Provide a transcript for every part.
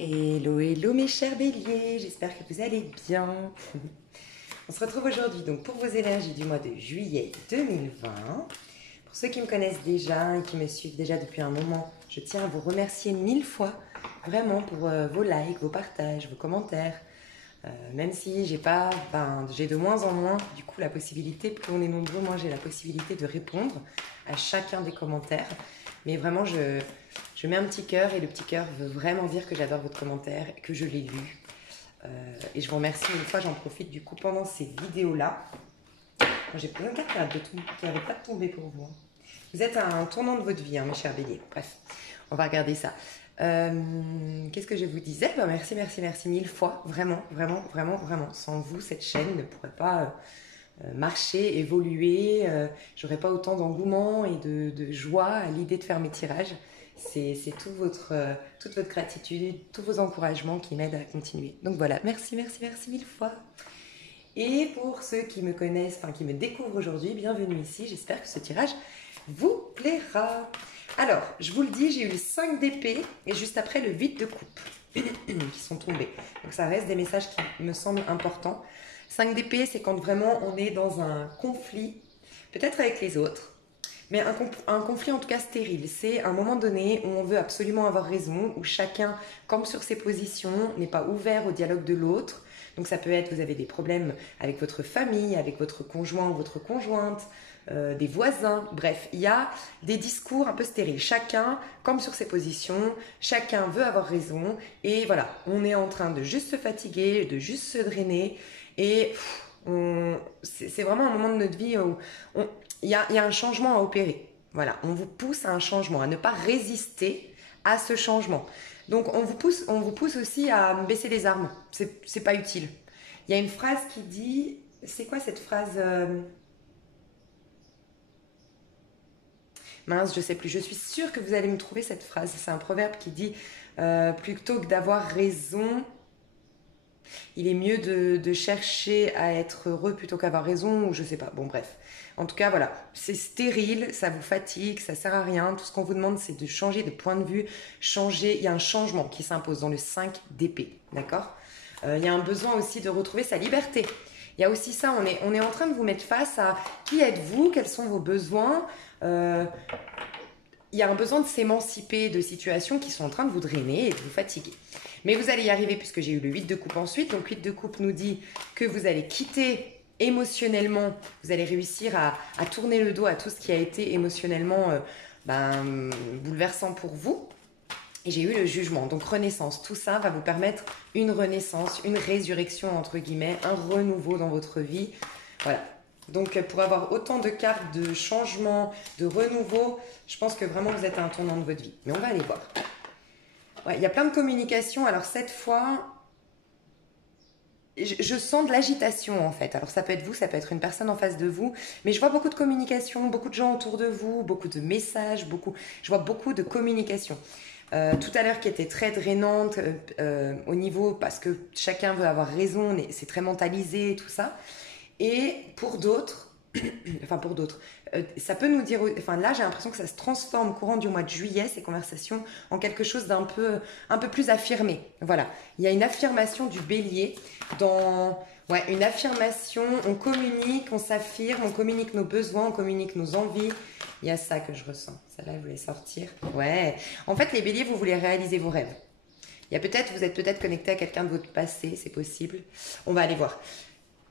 Hello, hello mes chers béliers, j'espère que vous allez bien. On se retrouve aujourd'hui donc pour vos énergies du mois de juillet 2020. Pour ceux qui me connaissent déjà et qui me suivent déjà depuis un moment, je tiens à vous remercier 1000 fois vraiment pour vos likes, vos partages, vos commentaires. Même si j'ai de moins en moins du coup la possibilité, plus on est nombreux, moi j'ai la possibilité de répondre à chacun des commentaires. Mais vraiment je mets un petit cœur et le petit cœur veut vraiment dire que j'adore votre commentaire, que je l'ai lu. Et je vous remercie une fois, j'en profite du coup pendant ces vidéos-là. J'ai plein de cartes qui n'arrêtent pas de tomber pour vous. Vous êtes à un tournant de votre vie, hein, mes chers béliers. Bref, on va regarder ça. Qu'est-ce que je vous disais? Merci, merci, merci 1000 fois. Vraiment, vraiment, vraiment, vraiment. Sans vous, cette chaîne ne pourrait pas marcher, évoluer. J'aurais pas autant d'engouement et de joie à l'idée de faire mes tirages. C'est toute votre gratitude, tous vos encouragements qui m'aident à continuer. Donc voilà, merci, merci, merci 1000 fois. Et pour ceux qui me connaissent, qui me découvrent aujourd'hui, bienvenue ici. J'espère que ce tirage vous plaira. Alors, je vous le dis, j'ai eu le 5 d'épée et juste après le 8 de coupe qui sont tombés. Donc ça reste des messages qui me semblent importants. 5 d'épée, c'est quand vraiment on est dans un conflit, peut-être avec les autres, mais un conflit en tout cas stérile. C'est un moment donné où on veut absolument avoir raison, où chacun campe sur ses positions, n'est pas ouvert au dialogue de l'autre. Donc ça peut être, vous avez des problèmes avec votre famille, avec votre conjoint ou votre conjointe, des voisins, bref, il y a des discours un peu stériles. Chacun campe sur ses positions, chacun veut avoir raison, et voilà, on est en train de juste se fatiguer, de juste se drainer, et c'est vraiment un moment de notre vie où il y a un changement à opérer. Voilà, on vous pousse à un changement, à ne pas résister à ce changement. Donc on vous pousse aussi à baisser les armes, c'est pas utile. Il y a une phrase qui dit, c'est quoi cette phrase Mince, je sais plus, je suis sûre que vous allez me trouver cette phrase. C'est un proverbe qui dit, plutôt que d'avoir raison, il est mieux de chercher à être heureux plutôt qu'avoir raison, ou je sais pas, bon bref. En tout cas, voilà, c'est stérile, ça vous fatigue, ça sert à rien. Tout ce qu'on vous demande, c'est de changer de point de vue, changer. Il y a un changement qui s'impose dans le 5 d'épée, d'accord? Il y a un besoin aussi de retrouver sa liberté. Il y a aussi ça, on est en train de vous mettre face à qui êtes-vous, quels sont vos besoins. Il y a un besoin de s'émanciper de situations qui sont en train de vous drainer et de vous fatiguer. Mais vous allez y arriver puisque j'ai eu le 8 de coupe ensuite. Donc 8 de coupe nous dit que vous allez quitter émotionnellement, vous allez réussir à tourner le dos à tout ce qui a été émotionnellement bouleversant pour vous. Et j'ai eu le jugement, donc renaissance. Tout ça va vous permettre une renaissance, une résurrection entre guillemets, un renouveau dans votre vie. Voilà. Donc pour avoir autant de cartes de changement, de renouveau, je pense que vraiment vous êtes à un tournant de votre vie. Mais on va aller voir. Ouais, il y a plein de communication. Alors cette fois, je sens de l'agitation en fait. Alors ça peut être vous, ça peut être une personne en face de vous. Mais je vois beaucoup de communication, beaucoup de gens autour de vous, beaucoup de messages, je vois beaucoup de communication. Tout à l'heure qui était très drainante au niveau, parce que chacun veut avoir raison, c'est très mentalisé, tout ça. Et pour d'autres, ça peut nous dire, là j'ai l'impression que ça se transforme au courant du mois de juillet, ces conversations, en quelque chose d'un peu, un peu plus affirmé. Voilà, il y a une affirmation du bélier une affirmation, on communique, on s'affirme, on communique nos besoins, on communique nos envies. Il y a ça que je ressens. Celle-là, elle voulait sortir. Ouais. En fait, les béliers, vous voulez réaliser vos rêves. Vous êtes peut-être connecté à quelqu'un de votre passé, c'est possible. On va aller voir.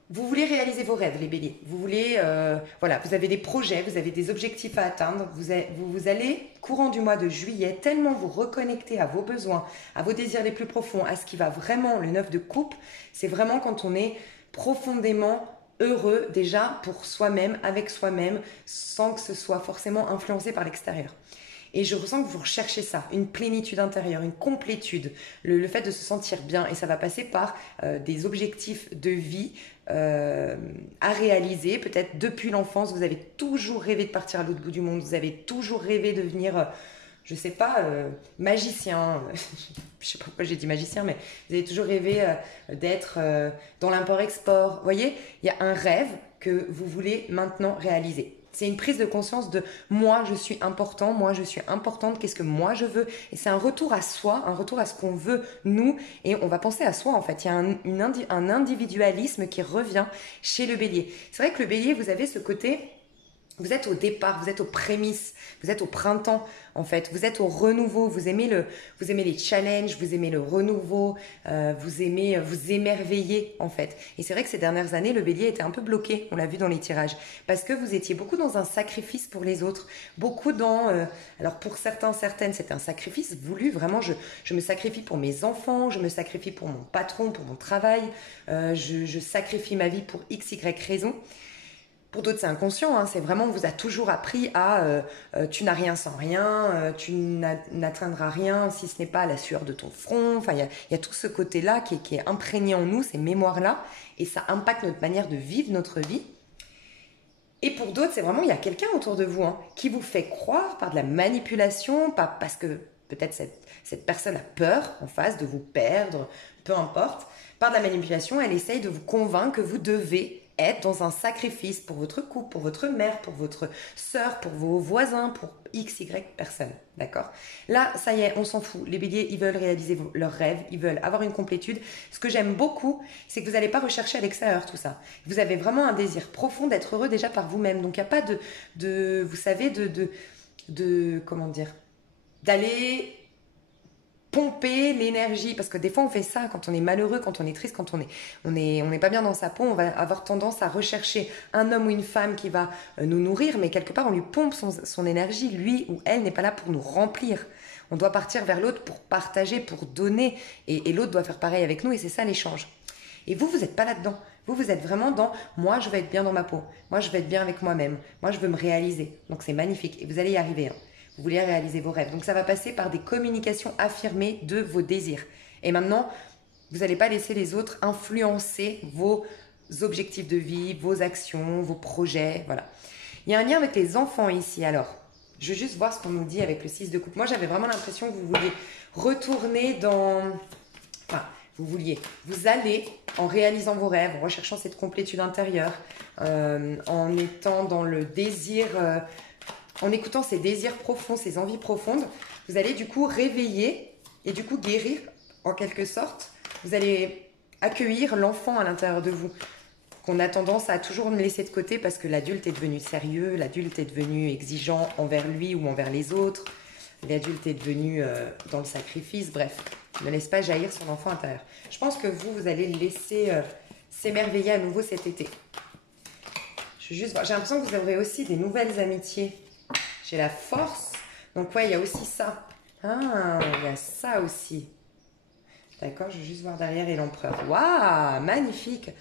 Vous voulez réaliser vos rêves, les béliers. Vous voulez, vous avez des projets, vous avez des objectifs à atteindre. Vous allez, courant du mois de juillet, tellement vous reconnecter à vos besoins, à vos désirs les plus profonds, à ce qui va vraiment, le 9 de coupe. C'est vraiment quand on est profondément heureux déjà pour soi-même, avec soi-même, sans que ce soit forcément influencé par l'extérieur. Et je ressens que vous recherchez ça, une plénitude intérieure, une complétude, le fait de se sentir bien. Et ça va passer par des objectifs de vie à réaliser. Peut-être depuis l'enfance, vous avez toujours rêvé de partir à l'autre bout du monde. Vous avez toujours rêvé de devenir, je sais pas, magicien. Je sais pas pourquoi j'ai dit magicien, mais vous avez toujours rêvé d'être dans l'import-export. Vous voyez, il y a un rêve que vous voulez maintenant réaliser. C'est une prise de conscience de moi, je suis important, moi, je suis importante, qu'est-ce que moi, je veux. Et c'est un retour à soi, un retour à ce qu'on veut, nous. Et on va penser à soi, en fait. Il y a un individualisme qui revient chez le bélier. C'est vrai que le bélier, vous avez ce côté... Vous êtes au départ, vous êtes aux prémices, vous êtes au printemps en fait, vous êtes au renouveau, vous aimez les challenges, vous aimez le renouveau, vous aimez vous émerveiller en fait. Et c'est vrai que ces dernières années, le bélier était un peu bloqué, on l'a vu dans les tirages, parce que vous étiez beaucoup dans un sacrifice pour les autres, beaucoup dans... alors pour certains, certaines, c'était un sacrifice voulu, vraiment je me sacrifie pour mes enfants, je me sacrifie pour mon patron, pour mon travail, je sacrifie ma vie pour x, y raison. Pour d'autres, c'est inconscient, hein, c'est vraiment, on vous a toujours appris à tu n'as rien sans rien, tu n'atteindras rien si ce n'est pas la sueur de ton front. Enfin, il y a tout ce côté-là qui est imprégné en nous, ces mémoires-là, et ça impacte notre manière de vivre notre vie. Et pour d'autres, c'est vraiment, il y a quelqu'un autour de vous qui vous fait croire par de la manipulation, pas parce que peut-être cette personne a peur en face de vous perdre, peu importe, par de la manipulation, elle essaye de vous convaincre que vous devez être dans un sacrifice pour votre couple, pour votre mère, pour votre sœur, pour vos voisins, pour x, y personnes, d'accord? Là, ça y est, on s'en fout. Les béliers, ils veulent réaliser leurs rêves, ils veulent avoir une complétude. Ce que j'aime beaucoup, c'est que vous n'allez pas rechercher à l'extérieur tout ça. Vous avez vraiment un désir profond d'être heureux déjà par vous-même. Donc, il n'y a pas vous savez, comment dire, d'aller pomper l'énergie, parce que des fois on fait ça quand on est malheureux, quand on est triste, quand on n'est pas bien dans sa peau, on va avoir tendance à rechercher un homme ou une femme qui va nous nourrir, mais quelque part on lui pompe son énergie, lui ou elle n'est pas là pour nous remplir. On doit partir vers l'autre pour partager, pour donner, et l'autre doit faire pareil avec nous, et c'est ça l'échange. Et vous n'êtes pas là-dedans. Vous êtes vraiment dans « moi, je veux être bien dans ma peau. Moi, je veux être bien avec moi-même. Moi, je veux me réaliser. » Donc, c'est magnifique. Et vous allez y arriver. Vous voulez réaliser vos rêves. Donc, ça va passer par des communications affirmées de vos désirs. Et maintenant, vous n'allez pas laisser les autres influencer vos objectifs de vie, vos actions, vos projets. Voilà. Il y a un lien avec les enfants ici. Alors, je veux juste voir ce qu'on nous dit avec le 6 de coupe. Moi, j'avais vraiment l'impression que vous vouliez retourner dans... Enfin, vous allez, en réalisant vos rêves, en recherchant cette complétude intérieure, en étant dans le désir, en écoutant ces désirs profonds, ces envies profondes, vous allez du coup réveiller et du coup guérir en quelque sorte. Vous allez accueillir l'enfant à l'intérieur de vous, qu'on a tendance à toujours me laisser de côté parce que l'adulte est devenu sérieux, l'adulte est devenu exigeant envers lui ou envers les autres, l'adulte est devenu dans le sacrifice, bref. Ne laisse pas jaillir son enfant intérieur. Je pense que vous allez le laisser s'émerveiller à nouveau cet été. J'ai l'impression que vous aurez aussi des nouvelles amitiés. J'ai la force. Donc ouais, il y a aussi ça. Ah, il y a ça aussi. D'accord, je vais juste voir derrière et l'empereur. Waouh, magnifique.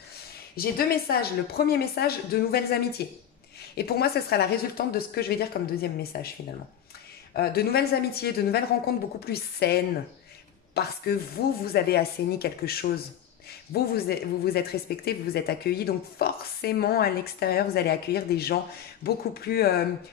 J'ai 2 messages. Le premier message, de nouvelles amitiés. Et pour moi, ce sera la résultante de ce que je vais dire comme deuxième message finalement. De nouvelles amitiés, de nouvelles rencontres beaucoup plus saines. Parce que vous avez assaini quelque chose. Vous êtes respecté, vous vous êtes accueilli. Donc forcément, à l'extérieur, vous allez accueillir des gens beaucoup plus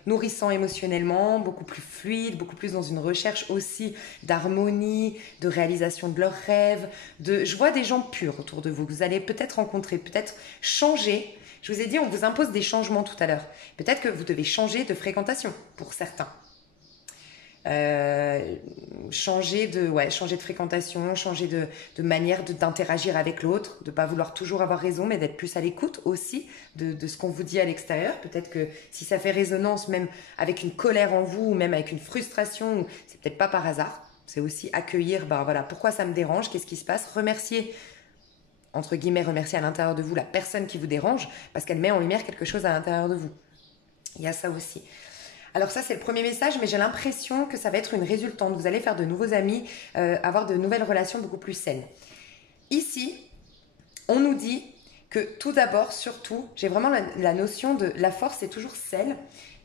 nourrissants émotionnellement, beaucoup plus fluides, beaucoup plus dans une recherche aussi d'harmonie, de réalisation de leurs rêves. Je vois des gens purs autour de vous. Vous allez peut-être rencontrer, peut-être changer. Je vous ai dit, on vous impose des changements tout à l'heure. Peut-être que vous devez changer de fréquentation pour certains. Changer de fréquentation, changer de manière d'interagir avec l'autre, de ne pas vouloir toujours avoir raison, mais d'être plus à l'écoute aussi de ce qu'on vous dit à l'extérieur. Peut-être que si ça fait résonance même avec une colère en vous, ou même avec une frustration, c'est peut-être pas par hasard. C'est aussi accueillir, voilà, pourquoi ça me dérange, qu'est-ce qui se passe, remercier, entre guillemets, remercier à l'intérieur de vous la personne qui vous dérange, parce qu'elle met en lumière quelque chose à l'intérieur de vous. Il y a ça aussi. Alors ça, c'est le premier message, mais j'ai l'impression que ça va être une résultante. Vous allez faire de nouveaux amis, avoir de nouvelles relations beaucoup plus saines. Ici, on nous dit que tout d'abord, surtout, j'ai vraiment la notion de la force, c'est toujours celle,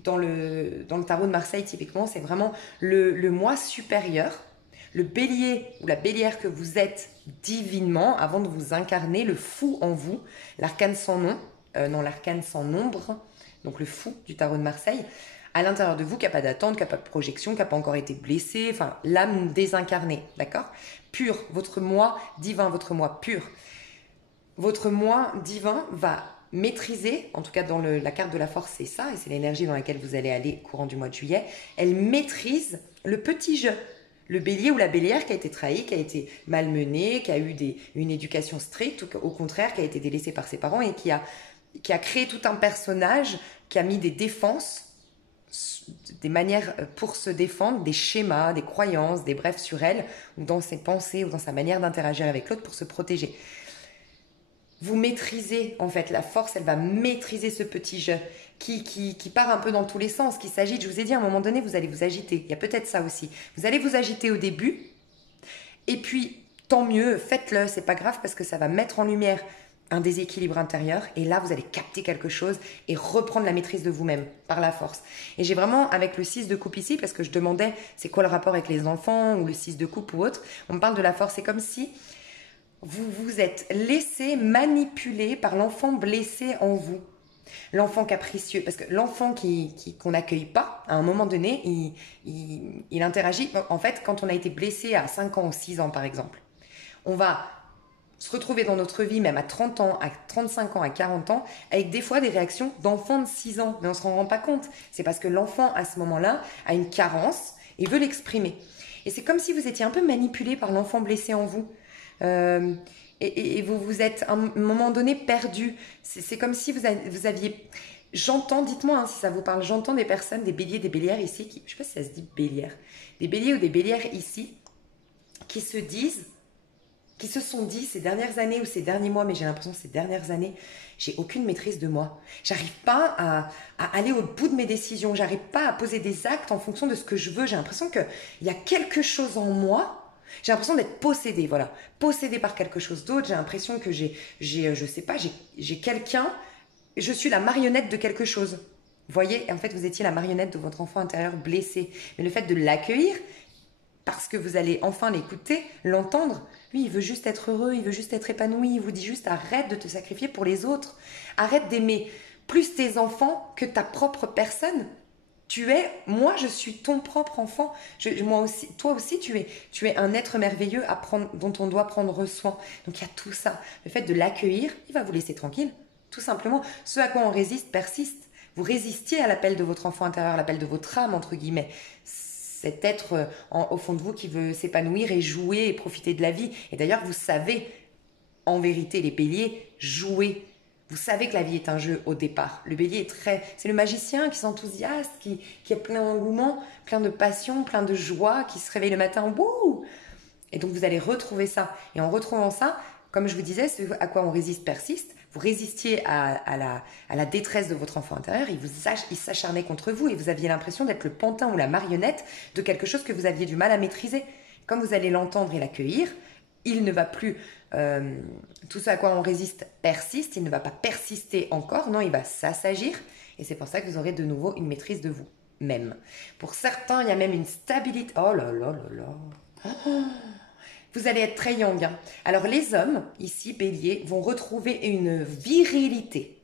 dans le tarot de Marseille typiquement, c'est vraiment le moi supérieur, le bélier ou la bélière que vous êtes divinement avant de vous incarner, le fou en vous, l'arcane sans nom, l'arcane sans nombre, donc le fou du tarot de Marseille, à l'intérieur de vous, qui n'a pas d'attente, qui n'a pas de projection, qui n'a pas encore été blessé, enfin, l'âme désincarnée, d'accord? Pur, votre moi divin, votre moi pur. Votre moi divin va maîtriser, en tout cas dans la carte de la force, c'est ça, et c'est l'énergie dans laquelle vous allez aller courant du mois de juillet, elle maîtrise le petit jeu. Le bélier ou la bélière qui a été trahi, qui a été malmené, qui a eu une éducation stricte, ou au contraire, qui a été délaissé par ses parents et qui a créé tout un personnage, qui a mis des défenses, des manières pour se défendre, des schémas, des croyances, des brefs sur elle, ou dans ses pensées, ou dans sa manière d'interagir avec l'autre pour se protéger. Vous maîtrisez, en fait, la force, elle va maîtriser ce petit jeu qui part un peu dans tous les sens, qui s'agite. Je vous ai dit, à un moment donné, vous allez vous agiter. Il y a peut-être ça aussi. Vous allez vous agiter au début, et puis, tant mieux, faites-le, c'est pas grave, parce que ça va mettre en lumière un déséquilibre intérieur, et là, vous allez capter quelque chose et reprendre la maîtrise de vous-même par la force. Et j'ai vraiment, avec le 6 de coupe ici, parce que je demandais, c'est quoi le rapport avec les enfants, ou le 6 de coupe ou autre, on me parle de la force, c'est comme si vous vous êtes laissé manipuler par l'enfant blessé en vous. L'enfant capricieux, parce que l'enfant qu'on n'accueille pas, à un moment donné, il interagit. En fait, quand on a été blessé à 5 ans ou 6 ans, par exemple, on va se retrouver dans notre vie, même à 30 ans, à 35 ans, à 40 ans, avec des fois des réactions d'enfant de 6 ans. Mais on ne se rend pas compte. C'est parce que l'enfant, à ce moment-là, a une carence et veut l'exprimer. Et c'est comme si vous étiez un peu manipulé par l'enfant blessé en vous. Et vous vous êtes à un moment donné perdu. C'est comme si vous aviez... J'entends, dites-moi si ça vous parle, j'entends des personnes, des béliers, des bélières ici, je ne sais pas si ça se dit bélière, des béliers ou des bélières ici, qui se sont dit ces dernières années ou ces derniers mois, mais j'ai l'impression que ces dernières années, j'ai aucune maîtrise de moi. J'arrive pas à aller au bout de mes décisions, j'arrive pas à poser des actes en fonction de ce que je veux. J'ai l'impression qu'il y a quelque chose en moi. J'ai l'impression d'être possédée, voilà. Possédée par quelque chose d'autre. J'ai l'impression que je sais pas, j'ai quelqu'un, je suis la marionnette de quelque chose. Vous voyez, en fait, vous étiez la marionnette de votre enfant intérieur blessé. Mais le fait de l'accueillir, parce que vous allez enfin l'écouter, l'entendre, lui, il veut juste être heureux, il veut juste être épanoui, il vous dit juste arrête de te sacrifier pour les autres. Arrête d'aimer plus tes enfants que ta propre personne. Moi je suis ton propre enfant, moi aussi, toi aussi tu es un être merveilleux dont on doit prendre soin. Donc il y a tout ça, le fait de l'accueillir, il va vous laisser tranquille, tout simplement. Ce à quoi on résiste persiste. Vous résistiez à l'appel de votre enfant intérieur, l'appel de votre âme entre guillemets. Cet être au fond de vous qui veut s'épanouir et jouer et profiter de la vie. Et d'ailleurs vous savez, en vérité les béliers, jouer. Vous savez que la vie est un jeu au départ. Le bélier c'est le magicien qui s'enthousiaste, qui a plein d'engouement, plein de passion, plein de joie, qui se réveille le matin, wouh! Et donc vous allez retrouver ça. Et en retrouvant ça, comme je vous disais, ce à quoi on résiste persiste. Vous résistiez à la détresse de votre enfant intérieur, il s'acharnait contre vous et vous aviez l'impression d'être le pantin ou la marionnette de quelque chose que vous aviez du mal à maîtriser. Comme vous allez l'entendre et l'accueillir, il ne va plus... tout ce à quoi on résiste persiste, il ne va pas persister encore, non, il va s'assagir. Et c'est pour ça que vous aurez de nouveau une maîtrise de vous-même. Pour certains, il y a même une stabilité. Oh là là là là. Vous allez être très yang. Hein. Alors les hommes, ici, bélier, vont retrouver une virilité.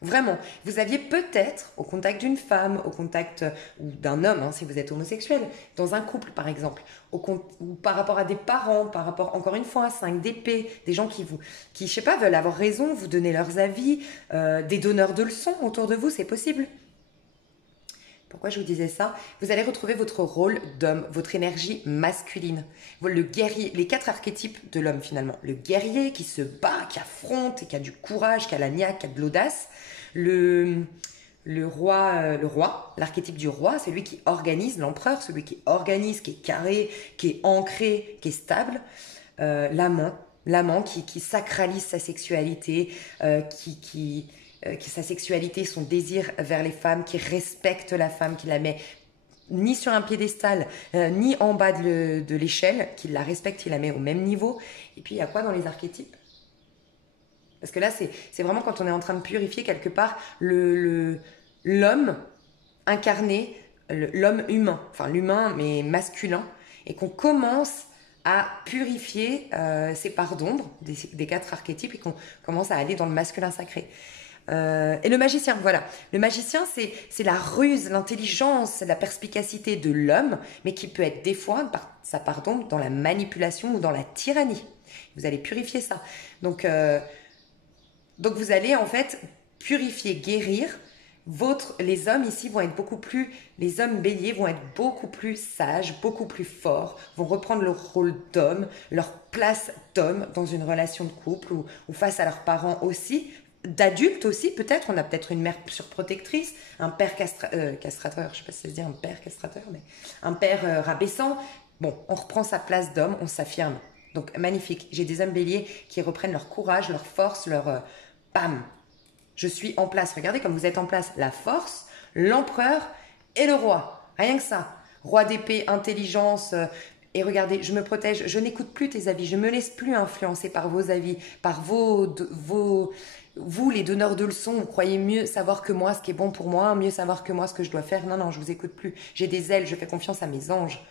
Vraiment, vous aviez peut-être, au contact d'une femme, au contact ou d'un homme, hein, si vous êtes homosexuel, dans un couple par exemple, ou par rapport à des parents, par rapport encore une fois à 5 d'épée, des gens qui je sais pas, veulent avoir raison, vous donner leurs avis, des donneurs de leçons autour de vous, c'est possible. Pourquoi je vous disais ça? Vous allez retrouver votre rôle d'homme, votre énergie masculine. Le guerrier, les 4 archétypes de l'homme finalement. Le guerrier qui se bat, qui affronte, et qui a du courage, qui a la niaque, qui a de l'audace. Le roi, l'archétype du roi, c'est lui qui organise, l'empereur, celui qui organise, qui est carré, qui est ancré, qui est stable. L'amant qui sacralise sa sexualité, qui sa sexualité, son désir vers les femmes, qui respecte la femme, qui la met ni sur un piédestal, ni en bas de l'échelle, qui la respecte, qui la met au même niveau. Et puis il y a quoi dans les archétypes? Parce que là, c'est vraiment quand on est en train de purifier quelque part l'homme incarné, l'homme humain, enfin l'humain mais masculin, et qu'on commence à purifier ces parts d'ombre des 4 archétypes et qu'on commence à aller dans le masculin sacré. Et le magicien, voilà. Le magicien, c'est la ruse, l'intelligence, la perspicacité de l'homme, mais qui peut être des fois, par sa part d'ombre, dans la manipulation ou dans la tyrannie. Vous allez purifier ça. Donc vous allez en fait purifier, guérir, les hommes ici vont être les hommes béliers vont être beaucoup plus sages, beaucoup plus forts, vont reprendre leur rôle d'homme, leur place d'homme dans une relation de couple ou face à leurs parents aussi, d'adultes aussi peut-être. On a peut-être une mère surprotectrice, un père castrateur, je sais pas si ça se dit un père castrateur, mais un père rabaissant. Bon, on reprend sa place d'homme, on s'affirme. Donc magnifique, j'ai des hommes béliers qui reprennent leur courage, leur force, bam, je suis en place. Regardez comme vous êtes en place. La force, l'empereur et le roi. Rien que ça. Roi d'épée, intelligence. Et regardez, je me protège. Je n'écoute plus tes avis. Je ne me laisse plus influencer par vos avis, par vous, les donneurs de leçons. Vous croyez mieux savoir que moi ce qui est bon pour moi, mieux savoir que moi ce que je dois faire. Non, non, je vous écoute plus. J'ai des ailes. Je fais confiance à mes anges,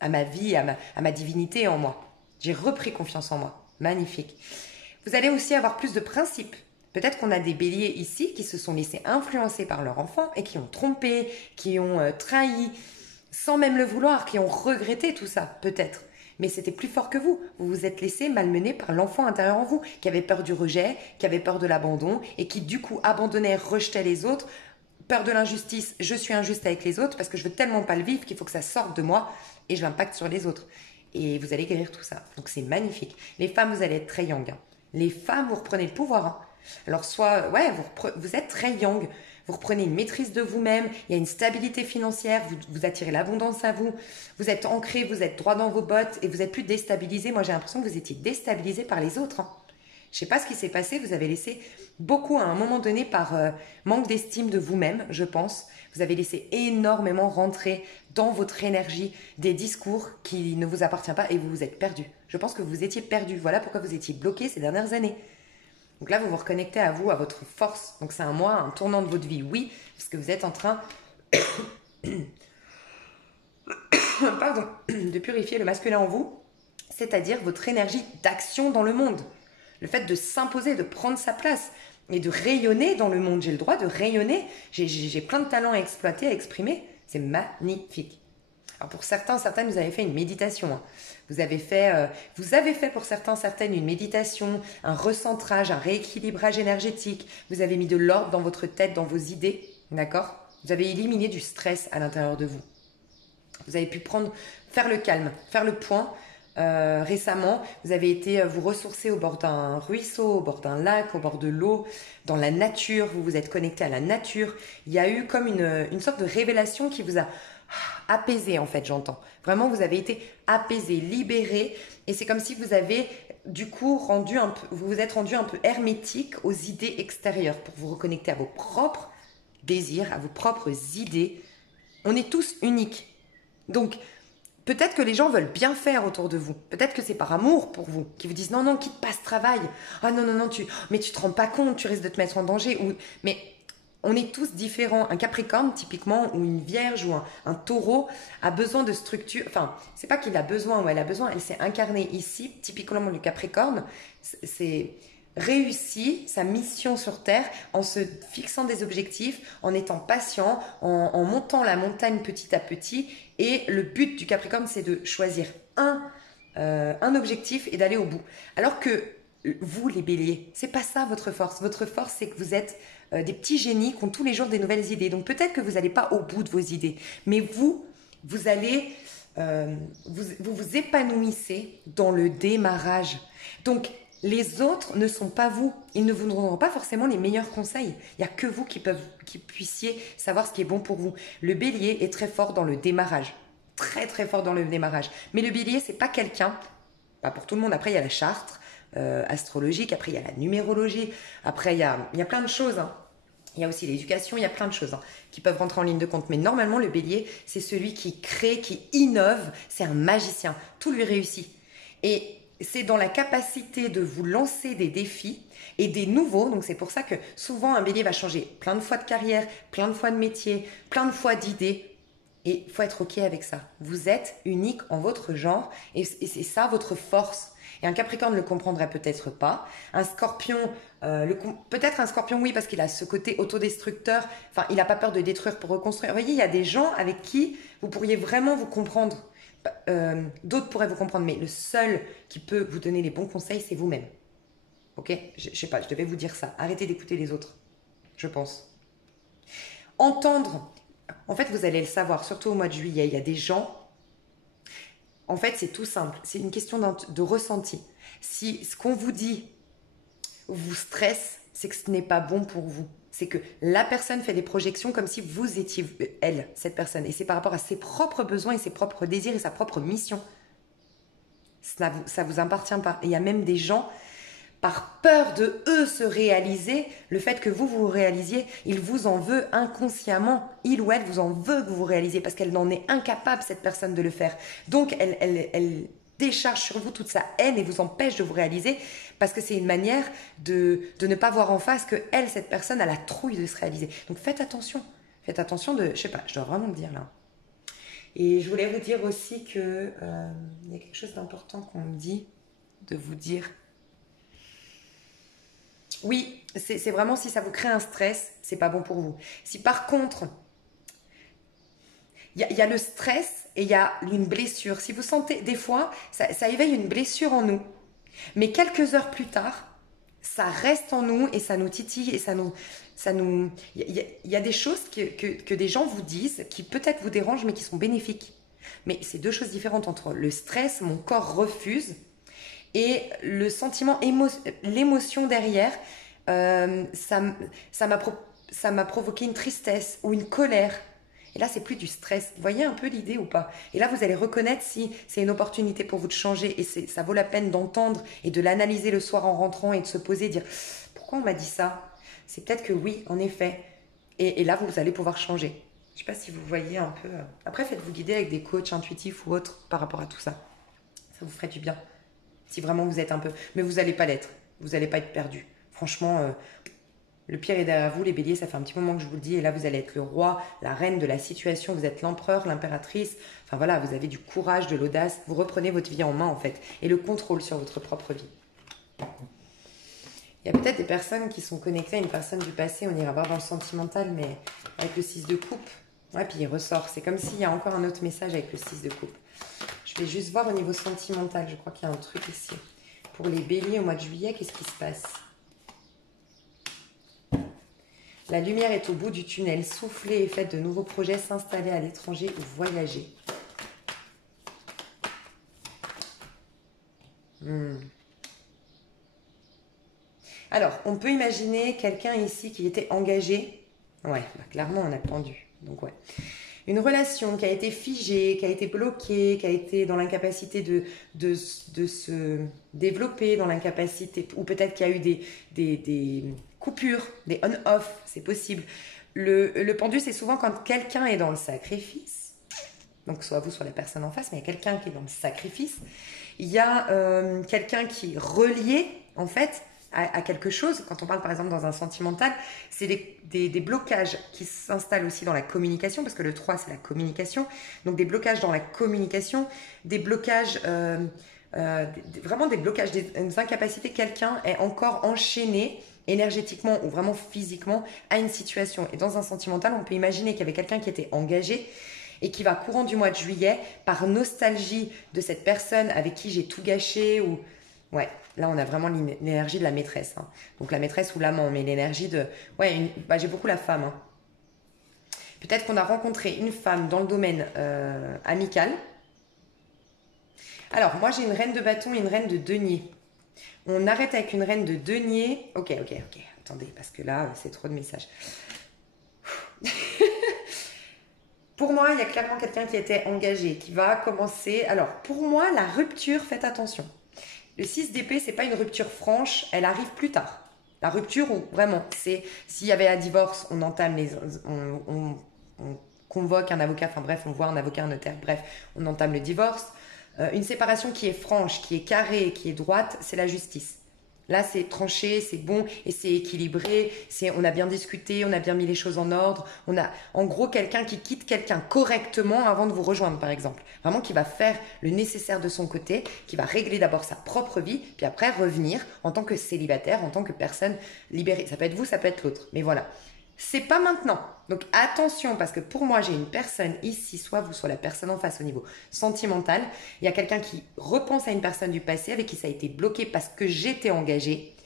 à ma vie, à ma divinité en moi. J'ai repris confiance en moi. Magnifique. Vous allez aussi avoir plus de principes. Peut-être qu'on a des béliers ici qui se sont laissés influencer par leur enfant et qui ont trompé, qui ont trahi, sans même le vouloir, qui ont regretté tout ça, peut-être. Mais c'était plus fort que vous. Vous vous êtes laissé malmener par l'enfant intérieur en vous, qui avait peur du rejet, qui avait peur de l'abandon et qui du coup abandonnait, rejetait les autres. Peur de l'injustice, je suis injuste avec les autres parce que je veux tellement pas le vivre qu'il faut que ça sorte de moi et je l'impacte sur les autres. Et vous allez guérir tout ça. Donc c'est magnifique. Les femmes, vous allez être très yang. Les femmes, vous reprenez le pouvoir. Hein. Alors soit, ouais, vous êtes très yang, vous reprenez une maîtrise de vous-même, il y a une stabilité financière, vous attirez l'abondance à vous, vous êtes ancré, vous êtes droit dans vos bottes et vous êtes plus déstabilisé. Moi j'ai l'impression que vous étiez déstabilisé par les autres. Hein. Je ne sais pas ce qui s'est passé, vous avez laissé beaucoup à un moment donné par manque d'estime de vous-même, je pense. Vous avez laissé énormément rentrer dans votre énergie des discours qui ne vous appartiennent pas et vous vous êtes perdu. Je pense que vous étiez perdu, voilà pourquoi vous étiez bloqué ces dernières années. Donc là, vous vous reconnectez à vous, à votre force. Donc c'est un tournant de votre vie, oui, parce que vous êtes en train pardon, de purifier le masculin en vous, c'est-à-dire votre énergie d'action dans le monde. Le fait de s'imposer, de prendre sa place et de rayonner dans le monde. J'ai le droit de rayonner, j'ai plein de talents à exploiter, à exprimer. C'est magnifique. Alors pour certaines, vous avez fait une méditation. Hein. Vous avez fait pour certaines une méditation, un recentrage, un rééquilibrage énergétique. Vous avez mis de l'ordre dans votre tête, dans vos idées, d'accord? Vous avez éliminé du stress à l'intérieur de vous. Vous avez pu faire le calme, faire le point. Récemment, vous avez été vous ressourcer au bord d'un ruisseau, au bord d'un lac, au bord de l'eau, dans la nature. Vous vous êtes connecté à la nature. Il y a eu comme une sorte de révélation qui vous a apaisé en fait, j'entends. Vraiment, vous avez été apaisé, libéré, et c'est comme si vous avez du coup vous vous êtes rendu un peu hermétique aux idées extérieures pour vous reconnecter à vos propres désirs, à vos propres idées. On est tous uniques. Donc, peut-être que les gens veulent bien faire autour de vous. Peut-être que c'est par amour pour vous, qui vous disent non, non, quitte pas ce travail. Ah non, non, non, mais tu te rends pas compte, tu risques de te mettre en danger. Mais on est tous différents. Un Capricorne, typiquement, ou une Vierge, ou un Taureau, a besoin de structure. Enfin, c'est pas qu'il a besoin ou elle a besoin, elle s'est incarnée ici. Typiquement, le Capricorne, c'est réussi sa mission sur Terre en se fixant des objectifs, en étant patient, en montant la montagne petit à petit. Et le but du Capricorne, c'est de choisir un objectif et d'aller au bout. Alors que vous, les béliers, c'est pas ça votre force. Votre force, c'est que vous êtes des petits génies qui ont tous les jours des nouvelles idées. Donc peut-être que vous n'allez pas au bout de vos idées, mais vous allez, vous épanouissez dans le démarrage. Donc les autres ne sont pas vous. Ils ne vous donneront pas forcément les meilleurs conseils. Il n'y a que vous qui puissiez savoir ce qui est bon pour vous. Le bélier est très fort dans le démarrage. Très très fort dans le démarrage. Mais le bélier, c'est pas quelqu'un, pas pour tout le monde. Après, il y a la charte astrologique, après il y a la numérologie, après il y a plein de choses. Hein. Il y a aussi l'éducation, il y a plein de choses qui peuvent rentrer en ligne de compte. Mais normalement, le bélier, c'est celui qui crée, qui innove. C'est un magicien. Tout lui réussit. Et c'est dans la capacité de vous lancer des défis et des nouveaux. Donc c'est pour ça que souvent un bélier va changer plein de fois de carrière, plein de fois de métier, plein de fois d'idées. Et il faut être OK avec ça. Vous êtes unique en votre genre et c'est ça votre force. Et un Capricorne ne le comprendrait peut-être pas. Un Scorpion, peut-être un Scorpion, oui, parce qu'il a ce côté autodestructeur. Enfin, il n'a pas peur de détruire pour reconstruire. Vous voyez, il y a des gens avec qui vous pourriez vraiment vous comprendre. D'autres pourraient vous comprendre, mais le seul qui peut vous donner les bons conseils, c'est vous-même. Ok? Je sais pas, je devais vous dire ça. Arrêtez d'écouter les autres. je pense. Entendre, en fait, vous allez le savoir, surtout au mois de juillet, il y a des gens, en fait, c'est tout simple, c'est une question de ressenti. Si ce qu'on vous dit vous stresse, c'est que ce n'est pas bon pour vous. C'est que la personne fait des projections comme si vous étiez elle, cette personne. Et c'est par rapport à ses propres besoins et ses propres désirs et sa propre mission. Ça vous appartient pas. Et il y a même des gens, par peur de eux se réaliser, le fait que vous réalisiez, il vous en veut inconsciemment. Il ou elle vous en veut que vous vous réalisiez parce qu'elle n'en est incapable, cette personne, de le faire. Donc, elle décharge sur vous toute sa haine et vous empêche de vous réaliser parce que c'est une manière de ne pas voir en face que elle, cette personne, a la trouille de se réaliser. Donc, faites attention. Faites attention de... Je sais pas, je dois vraiment le dire là. Et je voulais vous dire aussi que il y a quelque chose d'important qu'on me dit, de vous dire... Oui, c'est vraiment si ça vous crée un stress, c'est pas bon pour vous. Si par contre, il y a le stress et il y a une blessure. Si vous sentez, des fois, ça éveille une blessure en nous. Mais quelques heures plus tard, ça reste en nous et ça nous titille et ça nous... Il y a des choses que des gens vous disent qui peut-être vous dérangent mais qui sont bénéfiques. Mais c'est deux choses différentes entre le stress, mon corps refuse, et le sentiment, l'émotion derrière, ça m'a provoqué une tristesse ou une colère. Et là, c'est plus du stress. Vous voyez un peu l'idée ou pas? Et là, vous allez reconnaître si c'est une opportunité pour vous de changer et ça vaut la peine d'entendre et de l'analyser le soir en rentrant et de se poser et dire « Pourquoi on m'a dit ça ?» C'est peut-être que oui, en effet. Et là, vous allez pouvoir changer. Je ne sais pas si vous voyez un peu. Après, faites-vous guider avec des coachs intuitifs ou autres par rapport à tout ça. Ça vous ferait du bien. Si vraiment vous êtes un peu... Mais vous n'allez pas l'être. Vous n'allez pas être perdu. Franchement, le pire est derrière vous. Les béliers, ça fait un petit moment que je vous le dis. Et là, vous allez être le roi, la reine de la situation. Vous êtes l'empereur, l'impératrice. Enfin voilà, vous avez du courage, de l'audace. Vous reprenez votre vie en main, en fait. Et le contrôle sur votre propre vie. Il y a peut-être des personnes qui sont connectées à une personne du passé. On ira voir dans le sentimental, mais avec le 6 de coupe. Ouais, puis il ressort. C'est comme s'il y a encore un autre message avec le 6 de coupe. Je vais juste voir au niveau sentimental. Je crois qu'il y a un truc ici. Pour les béliers au mois de juillet, qu'est-ce qui se passe? La lumière est au bout du tunnel. Soufflez et faites de nouveaux projets, s'installer à l'étranger ou voyager. Alors, on peut imaginer quelqu'un ici qui était engagé. Ouais, bah, clairement, on a pendu. Donc, ouais. Une relation qui a été figée, qui a été bloquée, qui a été dans l'incapacité de se développer, dans l'incapacité, ou peut-être qu'il y a eu des coupures, des on-off, c'est possible. Le pendu, c'est souvent quand quelqu'un est dans le sacrifice, donc soit vous, soit la personne en face, mais il y a quelqu'un qui est dans le sacrifice. Il y a quelqu'un qui est relié, en fait, à quelque chose. Quand on parle par exemple dans un sentimental, c'est des blocages qui s'installent aussi dans la communication, parce que le 3 c'est la communication, donc des blocages dans la communication, des blocages, vraiment des blocages, des incapacités. Quelqu'un est encore enchaîné énergétiquement ou vraiment physiquement à une situation. Et dans un sentimental, on peut imaginer qu'il y avait quelqu'un qui était engagé et qui va courant du mois de juillet, par nostalgie de cette personne avec qui j'ai tout gâché, ou... Ouais, là on a vraiment l'énergie de la maîtresse. Hein. Donc la maîtresse ou l'amant, mais l'énergie de... Ouais, j'ai beaucoup la femme. Hein. Peut-être qu'on a rencontré une femme dans le domaine amical. Alors, moi j'ai une reine de bâton et une reine de denier. On arrête avec une reine de denier. Ok. Attendez, parce que là, c'est trop de messages. Pour moi, il y a clairement quelqu'un qui était engagé, qui va commencer... Alors, pour moi, la rupture, faites attention. Le 6 d'épée, c'est pas une rupture franche, elle arrive plus tard. La rupture, vraiment, c'est s'il y avait un divorce, on entame on convoque un avocat, enfin bref, on voit un avocat, un notaire, bref, on entame le divorce. Une séparation qui est franche, qui est carrée, qui est droite, c'est la justice. Là, c'est tranché, c'est bon et c'est équilibré. On a bien discuté, on a bien mis les choses en ordre. On a, en gros, quelqu'un qui quitte quelqu'un correctement avant de vous rejoindre, par exemple. Vraiment, qui va faire le nécessaire de son côté, qui va régler d'abord sa propre vie, puis après revenir en tant que célibataire, en tant que personne libérée. Ça peut être vous, ça peut être l'autre. Mais voilà. C'est pas maintenant. Donc attention, parce que pour moi, j'ai une personne ici, soit vous, soit la personne en face au niveau sentimental. Il y a quelqu'un qui repense à une personne du passé avec qui ça a été bloqué parce que j'étais engagée.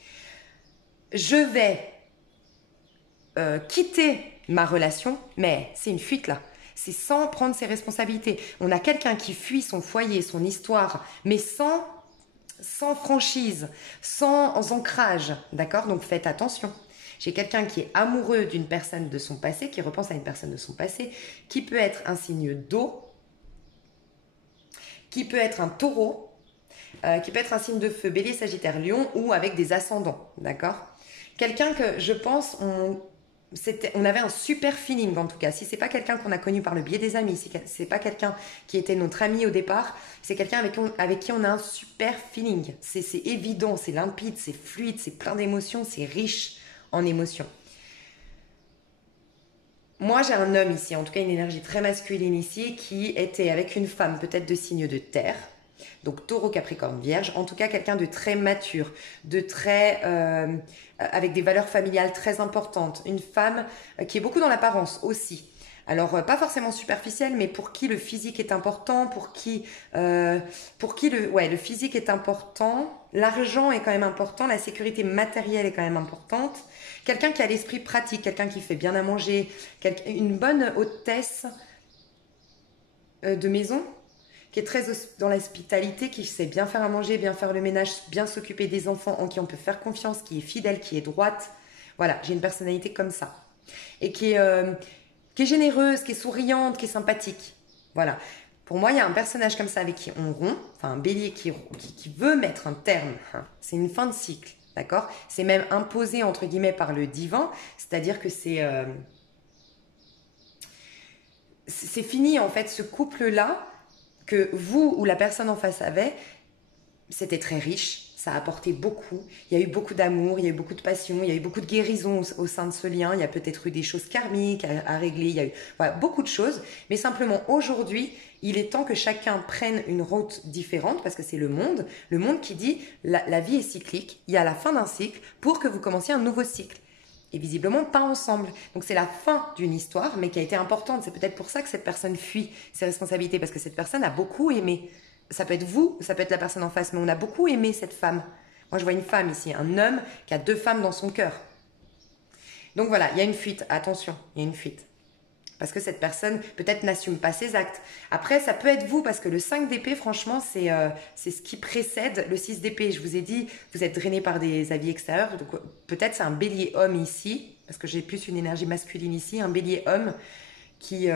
Je vais quitter ma relation, mais c'est une fuite là. C'est sans prendre ses responsabilités. On a quelqu'un qui fuit son foyer, son histoire, mais sans franchise, sans ancrage, d'accord? Donc faites attention. J'ai quelqu'un qui est amoureux d'une personne de son passé, qui repense à une personne de son passé, qui peut être un signe d'eau, qui peut être un taureau, qui peut être un signe de feu, bélier, sagittaire, lion, ou avec des ascendants, d'accord? Quelqu'un que je pense, on avait un super feeling en tout cas. Si c'est pas quelqu'un qu'on a connu par le biais des amis, si c'est pas quelqu'un qui était notre ami au départ, c'est quelqu'un avec qui on a un super feeling. C'est évident, c'est limpide, c'est fluide, c'est plein d'émotions, c'est riche en émotions. Moi, j'ai un homme ici, en tout cas une énergie très masculine ici, qui était avec une femme peut-être de signe de terre, donc taureau, capricorne, vierge, en tout cas quelqu'un de très mature, de très avec des valeurs familiales très importantes, une femme qui est beaucoup dans l'apparence aussi. Alors pas forcément superficielle, mais pour qui le physique est important, pour qui le physique est important, l'argent est quand même important, la sécurité matérielle est quand même importante. Quelqu'un qui a l'esprit pratique, quelqu'un qui fait bien à manger, une bonne hôtesse de maison, qui est très dans l'hospitalité, qui sait bien faire à manger, bien faire le ménage, bien s'occuper des enfants, en qui on peut faire confiance, qui est fidèle, qui est droite. Voilà, j'ai une personnalité comme ça. Et qui est généreuse, qui est souriante, qui est sympathique. Voilà. Pour moi, il y a un personnage comme ça avec qui on rompt, enfin un bélier qui veut mettre un terme. Hein. C'est une fin de cycle, d'accord? C'est même imposé, entre guillemets, par le divin, c'est-à-dire que c'est fini, en fait, ce couple-là, que vous ou la personne en face avait, c'était très riche, ça a apporté beaucoup, il y a eu beaucoup d'amour, il y a eu beaucoup de passion, il y a eu beaucoup de guérison au sein de ce lien, il y a peut-être eu des choses karmiques à régler, il y a eu voilà, beaucoup de choses, mais simplement aujourd'hui, il est temps que chacun prenne une route différente, parce que c'est le monde qui dit la vie est cyclique, il y a la fin d'un cycle pour que vous commenciez un nouveau cycle. Et visiblement pas ensemble. Donc c'est la fin d'une histoire, mais qui a été importante. C'est peut-être pour ça que cette personne fuit ses responsabilités, parce que cette personne a beaucoup aimé. Ça peut être vous, ça peut être la personne en face, mais on a beaucoup aimé cette femme. Moi je vois une femme ici, un homme qui a 2 femmes dans son cœur. Donc voilà, il y a une fuite, attention, il y a une fuite. Parce que cette personne peut-être n'assume pas ses actes. Après, ça peut être vous, parce que le 5 d'épée, franchement, c'est ce qui précède le 6 d'épée. Je vous ai dit, vous êtes drainé par des avis extérieurs. Donc peut-être c'est un bélier homme ici, parce que j'ai plus une énergie masculine ici, un bélier homme qui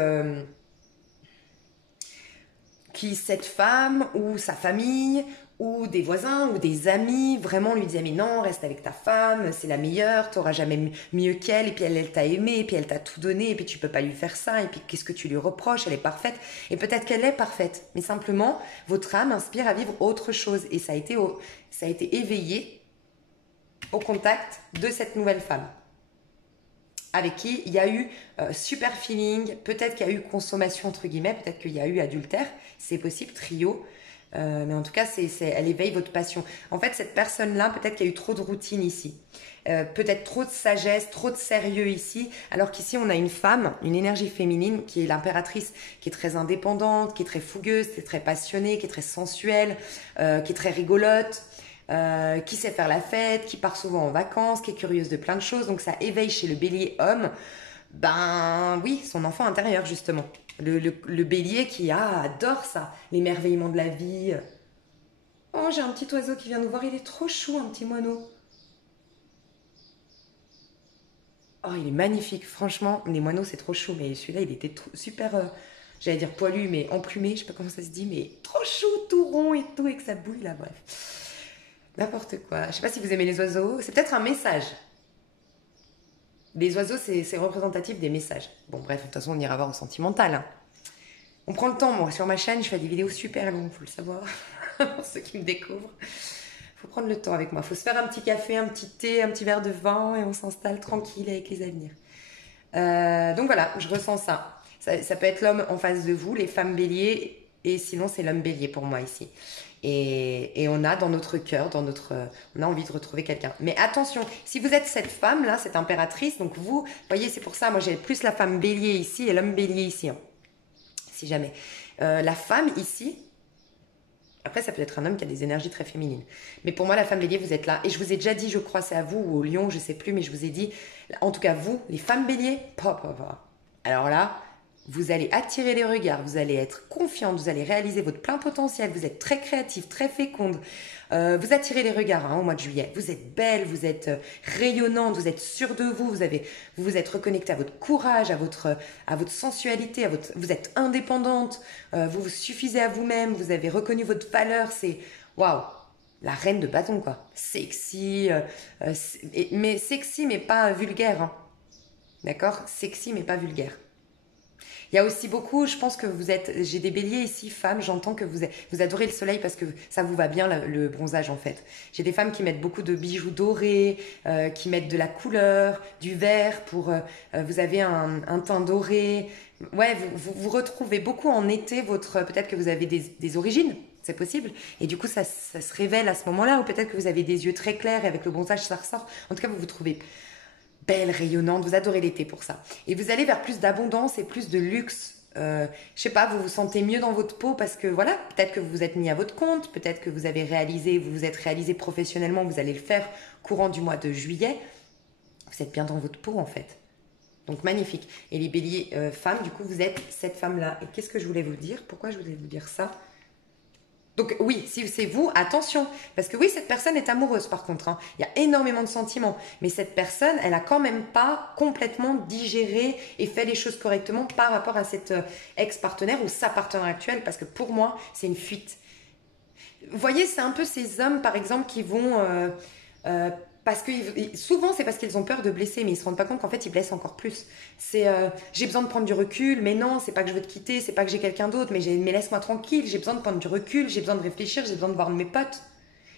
cette femme ou sa famille ou des voisins ou des amis vraiment lui disaient mais non, reste avec ta femme, c'est la meilleure, t'auras jamais mieux qu'elle, et puis elle t'a aimé, et puis elle t'a tout donné, et puis tu peux pas lui faire ça, et puis qu'est-ce que tu lui reproches, elle est parfaite, et peut-être qu'elle est parfaite, mais simplement votre âme inspire à vivre autre chose, et ça a été éveillé au contact de cette nouvelle femme avec qui il y a eu super feeling, peut-être qu'il y a eu consommation entre guillemets, peut-être qu'il y a eu adultère, c'est possible, trio, mais en tout cas elle éveille votre passion. En fait cette personne-là, peut-être qu'il y a eu trop de routine ici, peut-être trop de sagesse, trop de sérieux ici, alors qu'ici on a une femme, une énergie féminine qui est l'impératrice, qui est très indépendante, qui est très fougueuse, qui est très passionnée, qui est très sensuelle, qui est très rigolote. Qui sait faire la fête, qui part souvent en vacances, qui est curieuse de plein de choses. Donc ça éveille chez le bélier homme, ben oui, son enfant intérieur justement. Le bélier qui adore ça, l'émerveillement de la vie. Oh, j'ai un petit oiseau qui vient nous voir, il est trop chou, un petit moineau. Oh, il est magnifique, franchement, les moineaux c'est trop chou, mais celui-là il était super, j'allais dire poilu, mais emplumé, je sais pas comment ça se dit, mais trop chou, tout rond et tout, avec sa bouille là, bref. N'importe quoi. Je sais pas si vous aimez les oiseaux. C'est peut-être un message. Les oiseaux, c'est représentatif des messages. Bon, bref, de toute façon, on ira voir au sentimental. Hein. On prend le temps, moi. Sur ma chaîne, je fais des vidéos super longues, faut le savoir. Pour ceux qui me découvrent. Faut prendre le temps avec moi. Faut se faire un petit café, un petit thé, un petit verre de vin et on s'installe tranquille avec les avenirs. Donc voilà, je ressens ça. Ça peut être l'homme en face de vous, les femmes béliers, et sinon, c'est l'homme bélier pour moi ici. Et on a dans notre cœur, on a envie de retrouver quelqu'un. Mais attention, si vous êtes cette femme-là, cette impératrice, donc vous voyez, c'est pour ça, moi j'ai plus la femme bélier ici et l'homme bélier ici, hein, si jamais. La femme ici, Après, ça peut être un homme qui a des énergies très féminines. Mais pour moi, la femme bélier, vous êtes là. Et je vous ai déjà dit, je crois, c'est à vous ou au lion, je sais plus, mais je vous ai dit, en tout cas, vous, les femmes béliers, alors là, vous allez attirer les regards, vous allez être confiante, vous allez réaliser votre plein potentiel, vous êtes très créative, très féconde. Vous attirez les regards au mois de juillet. Vous êtes belle, vous êtes rayonnante, vous êtes sûre de vous, vous vous êtes reconnectée à votre courage, à votre sensualité, vous êtes indépendante, vous vous suffisez à vous-même, vous avez reconnu votre valeur. C'est waouh, la reine de bâton quoi. Sexy, mais sexy mais pas vulgaire. Hein. D'accord? Sexy mais pas vulgaire. Il y a aussi beaucoup, je pense que vous êtes, j'ai des béliers ici, femmes, j'entends que vous adorez le soleil parce que ça vous va bien le bronzage en fait. J'ai des femmes qui mettent beaucoup de bijoux dorés, qui mettent de la couleur, du vert pour, vous avez un teint doré. Ouais, vous retrouvez beaucoup en été peut-être que vous avez des origines. C'est possible. Et du coup, ça se révèle à ce moment-là, ou peut-être que vous avez des yeux très clairs et avec le bronzage, ça ressort. En tout cas, vous vous trouvez belle, rayonnante, vous adorez l'été pour ça. Et vous allez vers plus d'abondance et plus de luxe. Je sais pas, vous vous sentez mieux dans votre peau parce que voilà, peut-être que vous vous êtes mis à votre compte, peut-être que vous vous êtes réalisé professionnellement, vous allez le faire courant du mois de juillet. Vous êtes bien dans votre peau en fait. Donc magnifique. Et les béliers femmes, du coup, vous êtes cette femme-là. Et qu'est-ce que je voulais vous dire? Pourquoi je voulais vous dire ça? Donc oui, si c'est vous, attention. Parce que oui, cette personne est amoureuse par contre. Hein. Il y a énormément de sentiments. Mais cette personne, elle a quand même pas complètement digéré et fait les choses correctement par rapport à cet ex-partenaire ou sa partenaire actuelle. Parce que pour moi, c'est une fuite. Vous voyez, c'est un peu ces hommes, par exemple, qui vont... parce que souvent, c'est parce qu'ils ont peur de blesser, mais ils ne se rendent pas compte qu'en fait, ils blessent encore plus. C'est j'ai besoin de prendre du recul, mais non, c'est pas que je veux te quitter, c'est pas que j'ai quelqu'un d'autre, mais laisse-moi tranquille, j'ai besoin de prendre du recul, j'ai besoin de réfléchir, j'ai besoin de voir mes potes.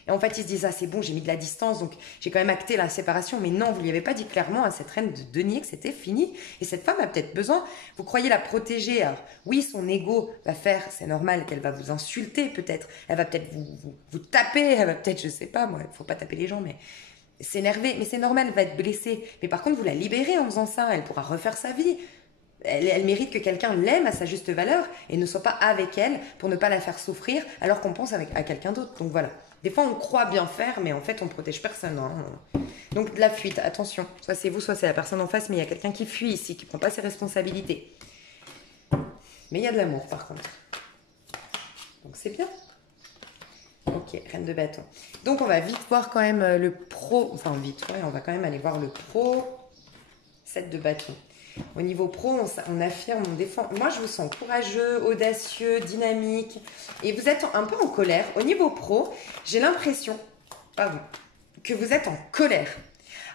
Et en fait, ils se disent, ah, c'est bon, j'ai mis de la distance, donc j'ai quand même acté la séparation. Mais non, vous lui avez pas dit clairement à cette reine de denier que c'était fini. Et cette femme a peut-être besoin, vous croyez la protéger. Alors, oui, son ego va faire, c'est normal qu'elle va vous insulter peut-être. Elle va peut-être vous taper, elle va peut-être, je sais pas, moi, il faut pas taper les gens, mais s'énerver. Mais c'est normal, elle va être blessée. Mais par contre, vous la libérez en faisant ça, elle pourra refaire sa vie. Elle mérite que quelqu'un l'aime à sa juste valeur et ne soit pas avec elle pour ne pas la faire souffrir alors qu'on pense à quelqu'un d'autre. Donc voilà. Des fois, on croit bien faire, mais en fait, on protège personne. Hein. Donc, de la fuite, attention. Soit c'est vous, soit c'est la personne en face, mais il y a quelqu'un qui fuit ici, qui ne prend pas ses responsabilités. Mais il y a de l'amour, par contre. Donc, c'est bien. Ok, reine de bâton. Donc, on va vite voir quand même le pro. Enfin, vite, ouais, on va quand même aller voir le pro. 7 de bâton. Au niveau pro, on affirme, on défend. Moi, je vous sens courageux, audacieux, dynamique. Et vous êtes un peu en colère. Au niveau pro, j'ai l'impression que vous êtes en colère.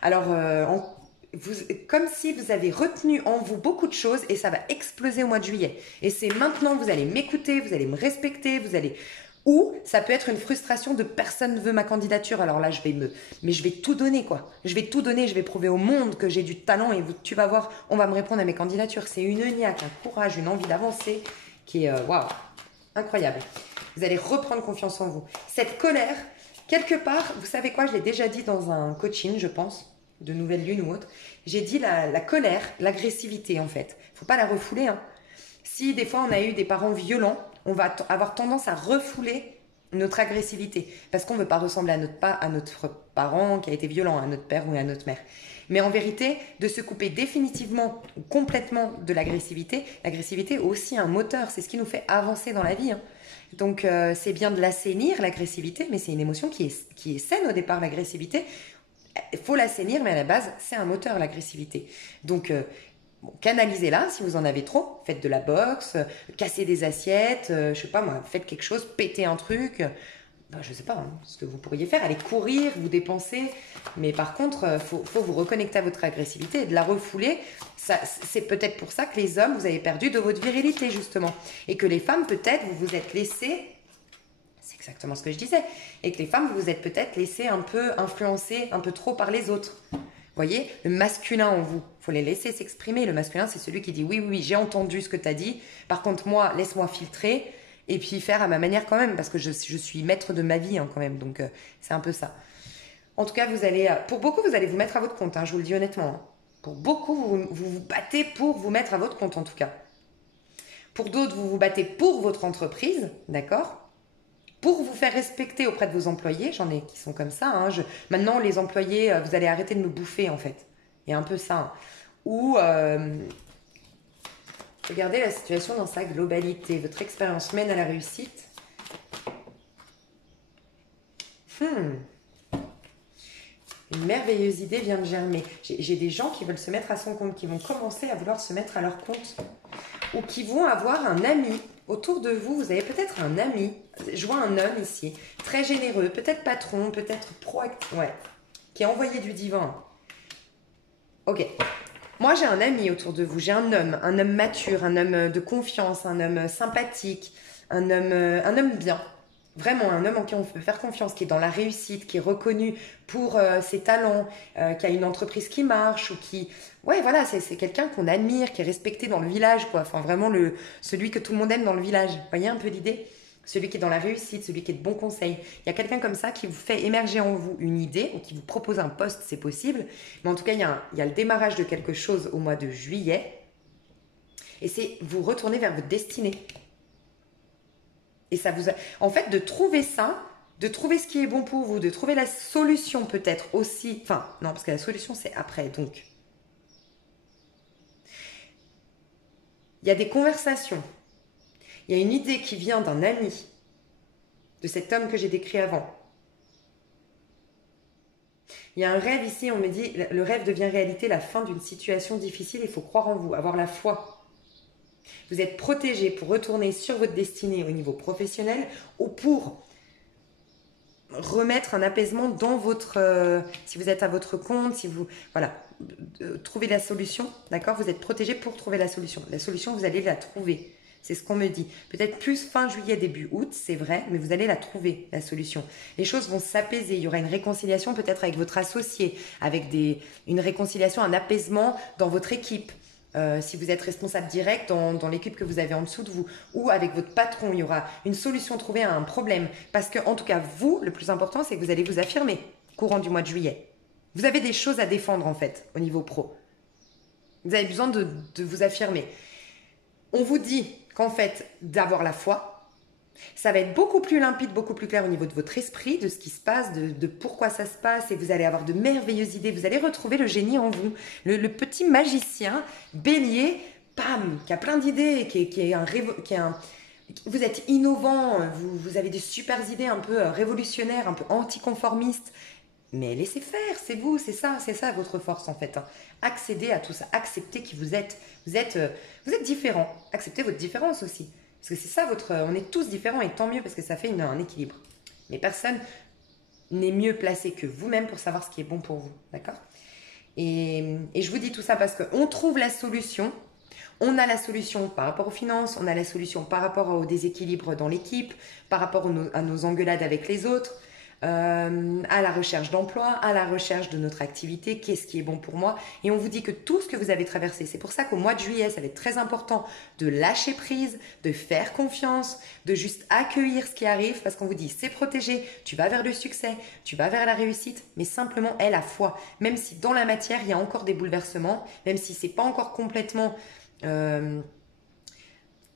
Alors, comme si vous avez retenu en vous beaucoup de choses et ça va exploser au mois de juillet. Et c'est maintenant que vous allez m'écouter, vous allez me respecter, vous allez... Ou ça peut être une frustration de personne ne veut ma candidature. Alors là, je vais tout donner quoi. Je vais tout donner, je vais prouver au monde que j'ai du talent et tu vas voir, on va me répondre à mes candidatures. C'est une niaque, un courage, une envie d'avancer qui est waouh, incroyable. Vous allez reprendre confiance en vous. Cette colère, quelque part, vous savez quoi, je l'ai déjà dit dans un coaching, je pense, de Nouvelle Lune ou autre. J'ai dit la colère, l'agressivité en fait. Faut pas la refouler. Hein. Si des fois on a eu des parents violents, on va avoir tendance à refouler notre agressivité parce qu'on ne veut pas ressembler à notre parent qui a été violent, à notre père ou à notre mère. Mais en vérité, de se couper définitivement ou complètement de l'agressivité est aussi un moteur, c'est ce qui nous fait avancer dans la vie. Hein. Donc c'est bien de l'assainir, l'agressivité, mais c'est une émotion qui est saine au départ, l'agressivité. Il faut l'assainir, mais à la base, c'est un moteur, l'agressivité. Donc... canalisez-la si vous en avez trop. Faites de la boxe, cassez des assiettes, je sais pas moi, faites quelque chose, pétez un truc. Je sais pas ce que vous pourriez faire. Allez courir, vous dépenser. Mais par contre, faut vous reconnecter à votre agressivité et de la refouler. C'est peut-être pour ça que les hommes, vous avez perdu de votre virilité justement. Et que les femmes, peut-être, vous vous êtes laissées... C'est exactement ce que je disais. Et que les femmes, vous vous êtes peut-être laissées un peu influencer un peu trop par les autres. Vous voyez, le masculin en vous, il faut les laisser s'exprimer. Le masculin, c'est celui qui dit oui, j'ai entendu ce que tu as dit. Par contre, moi, laisse-moi filtrer et puis faire à ma manière quand même, parce que je suis maître de ma vie hein, quand même. Donc, c'est un peu ça. En tout cas, pour beaucoup, vous allez vous mettre à votre compte, hein, je vous le dis honnêtement. Hein. Pour beaucoup, vous vous battez pour vous mettre à votre compte en tout cas. Pour d'autres, vous vous battez pour votre entreprise, d'accord ? pour vous faire respecter auprès de vos employés. J'en ai qui sont comme ça. Hein. Maintenant, les employés, vous allez arrêter de me bouffer, en fait. Il y a un peu ça. Hein. Ou regardez la situation dans sa globalité. Votre expérience mène à la réussite. Une merveilleuse idée vient de germer. J'ai des gens qui veulent se mettre à son compte, qui vont commencer à vouloir se mettre à leur compte. Ou qui vont avoir un ami. Autour de vous, vous avez peut-être un ami. Je vois un homme ici, très généreux, peut-être patron, peut-être proactif, ouais, qui a envoyé du divin. Ok. Moi, j'ai un ami autour de vous. J'ai un homme mature, un homme de confiance, un homme sympathique, un homme bien. Vraiment, un homme en qui on peut faire confiance, qui est dans la réussite, qui est reconnu pour ses talents, qui a une entreprise qui marche ou qui... Ouais, voilà, c'est quelqu'un qu'on admire, qui est respecté dans le village, quoi. Enfin, vraiment, celui que tout le monde aime dans le village. Vous voyez un peu l'idée ? Celui qui est dans la réussite, celui qui est de bons conseils. Il y a quelqu'un comme ça qui vous fait émerger en vous une idée ou qui vous propose un poste, c'est possible. Mais en tout cas, il y a le démarrage de quelque chose au mois de juillet. Et c'est vous retourner vers votre destinée. Et ça vous en fait, de trouver ça, de trouver ce qui est bon pour vous, de trouver la solution peut-être aussi. Enfin, non, parce que la solution, c'est après. Donc, il y a des conversations. Il y a une idée qui vient d'un ami, de cet homme que j'ai décrit avant. Il y a un rêve ici, on me dit, le rêve devient réalité, la fin d'une situation difficile, il faut croire en vous, avoir la foi. Vous êtes protégé pour retourner sur votre destinée au niveau professionnel ou pour remettre un apaisement dans votre... si vous êtes à votre compte, si vous... Voilà, trouver la solution, d'accord ? Vous êtes protégé pour trouver la solution. La solution, vous allez la trouver. C'est ce qu'on me dit. Peut-être plus fin juillet, début août, c'est vrai, mais vous allez la trouver, la solution. Les choses vont s'apaiser. Il y aura une réconciliation peut-être avec votre associé, avec une réconciliation, un apaisement dans votre équipe. Si vous êtes responsable direct dans l'équipe que vous avez en dessous de vous, ou avec votre patron, il y aura une solution trouvée à un problème. Parce que, en tout cas, vous, le plus important, c'est que vous allez vous affirmer courant du mois de juillet. Vous avez des choses à défendre, en fait, au niveau pro. Vous avez besoin de vous affirmer. On vous dit qu'en fait, d'avoir la foi, ça va être beaucoup plus limpide, beaucoup plus clair au niveau de votre esprit, de ce qui se passe, de pourquoi ça se passe, et vous allez avoir de merveilleuses idées. Vous allez retrouver le génie en vous, le petit magicien, bélier, pam, qui a plein d'idées, vous êtes innovant, vous avez des super idées un peu révolutionnaires, un peu anticonformistes. Mais laissez faire, c'est vous, c'est ça votre force en fait. Hein. Accédez à tout ça, acceptez qui vous êtes. Vous êtes différent, acceptez votre différence aussi. Parce que c'est ça on est tous différents et tant mieux parce que ça fait un équilibre. Mais personne n'est mieux placé que vous-même pour savoir ce qui est bon pour vous, d'accord ? Et je vous dis tout ça parce qu'on trouve la solution. On a la solution par rapport aux finances, on a la solution par rapport au déséquilibre dans l'équipe, par rapport à nos engueulades avec les autres. À la recherche d'emploi, à la recherche de notre activité, qu'est-ce qui est bon pour moi. Et on vous dit que tout ce que vous avez traversé, c'est pour ça qu'au mois de juillet, ça va être très important de lâcher prise, de faire confiance, de juste accueillir ce qui arrive, parce qu'on vous dit c'est protégé, tu vas vers le succès, tu vas vers la réussite, mais simplement aie la foi. Même si dans la matière, il y a encore des bouleversements, même si c'est pas encore complètement...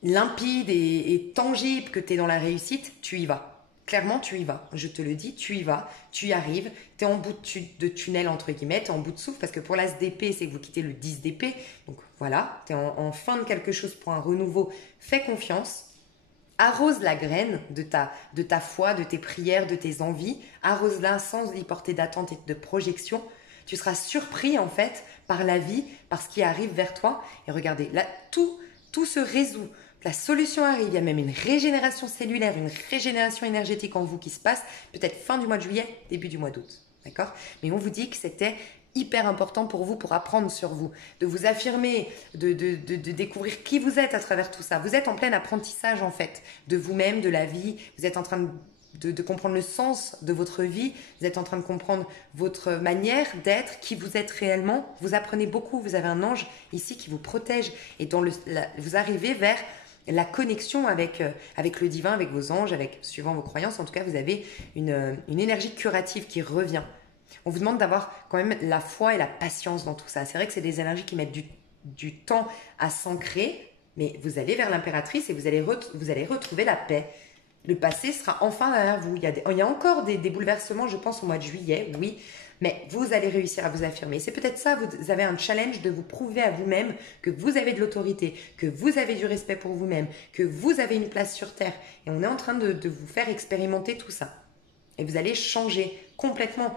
limpide et tangible que tu es dans la réussite, tu y vas. Clairement, tu y vas. Je te le dis, tu y vas, tu y arrives. Tu es en bout de tunnel, entre guillemets, tu es en bout de souffle, parce que pour l'as d'épée, c'est que vous quittez le 10 d'épée. Donc voilà, tu es en fin de quelque chose pour un renouveau. Fais confiance. Arrose la graine de ta foi, de tes prières, de tes envies. Arrose-la sans y porter d'attente et de projection. Tu seras surpris, en fait, par la vie, par ce qui arrive vers toi. Et regardez, là, tout se résout. La solution arrive, il y a même une régénération cellulaire, une régénération énergétique en vous qui se passe, peut-être fin du mois de juillet, début du mois d'août. D'accord ? Mais on vous dit que c'était hyper important pour vous, pour apprendre sur vous, de vous affirmer, de découvrir qui vous êtes à travers tout ça. Vous êtes en plein apprentissage en fait, de vous-même, de la vie. Vous êtes en train de comprendre le sens de votre vie. Vous êtes en train de comprendre votre manière d'être, qui vous êtes réellement. Vous apprenez beaucoup. Vous avez un ange ici qui vous protège. Et vous arrivez vers la connexion avec le divin, avec vos anges, suivant vos croyances. En tout cas, vous avez une énergie curative qui revient. On vous demande d'avoir quand même la foi et la patience dans tout ça. C'est vrai que c'est des énergies qui mettent du temps à s'ancrer, mais vous allez vers l'impératrice et vous allez retrouver la paix. Le passé sera enfin derrière vous. Il y a encore des bouleversements, je pense, au mois de juillet, oui. Mais vous allez réussir à vous affirmer. C'est peut-être ça, vous avez un challenge de vous prouver à vous-même que vous avez de l'autorité, que vous avez du respect pour vous-même, que vous avez une place sur Terre. Et on est en train de vous faire expérimenter tout ça. Et vous allez changer complètement.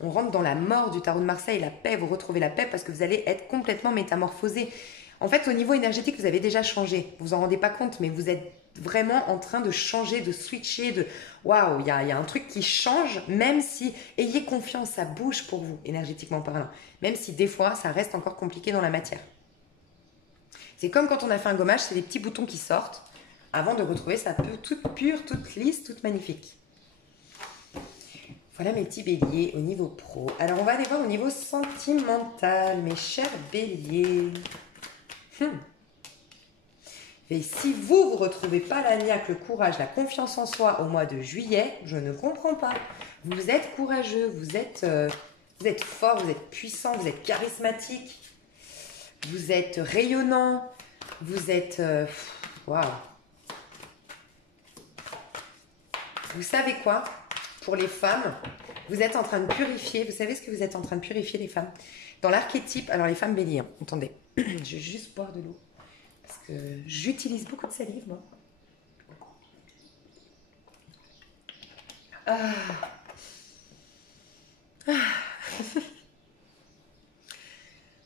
On rentre dans la mort du tarot de Marseille, la paix, vous retrouvez la paix parce que vous allez être complètement métamorphosé. En fait, au niveau énergétique, vous avez déjà changé. Vous vous en rendez pas compte, mais vous êtes vraiment en train de changer, de switcher, de waouh, il y a un truc qui change, même si, ayez confiance, ça bouge pour vous, énergétiquement parlant. Même si des fois, ça reste encore compliqué dans la matière. C'est comme quand on a fait un gommage, c'est des petits boutons qui sortent avant de retrouver sa peau toute pure, toute lisse, toute magnifique. Voilà mes petits béliers au niveau pro. Alors, on va aller voir au niveau sentimental, mes chers béliers. Et si vous ne retrouvez pas la niaque, le courage, la confiance en soi au mois de juillet, je ne comprends pas. Vous êtes courageux, vous êtes fort, vous êtes puissant, vous êtes charismatique, vous êtes rayonnant, vous êtes... Waouh. Vous savez quoi? Pour les femmes, vous êtes en train de purifier. Vous savez ce que vous êtes en train de purifier, les femmes? Dans l'archétype, alors les femmes béliers, attendez, je vais juste boire de l'eau. Parce que j'utilise beaucoup de salive, moi.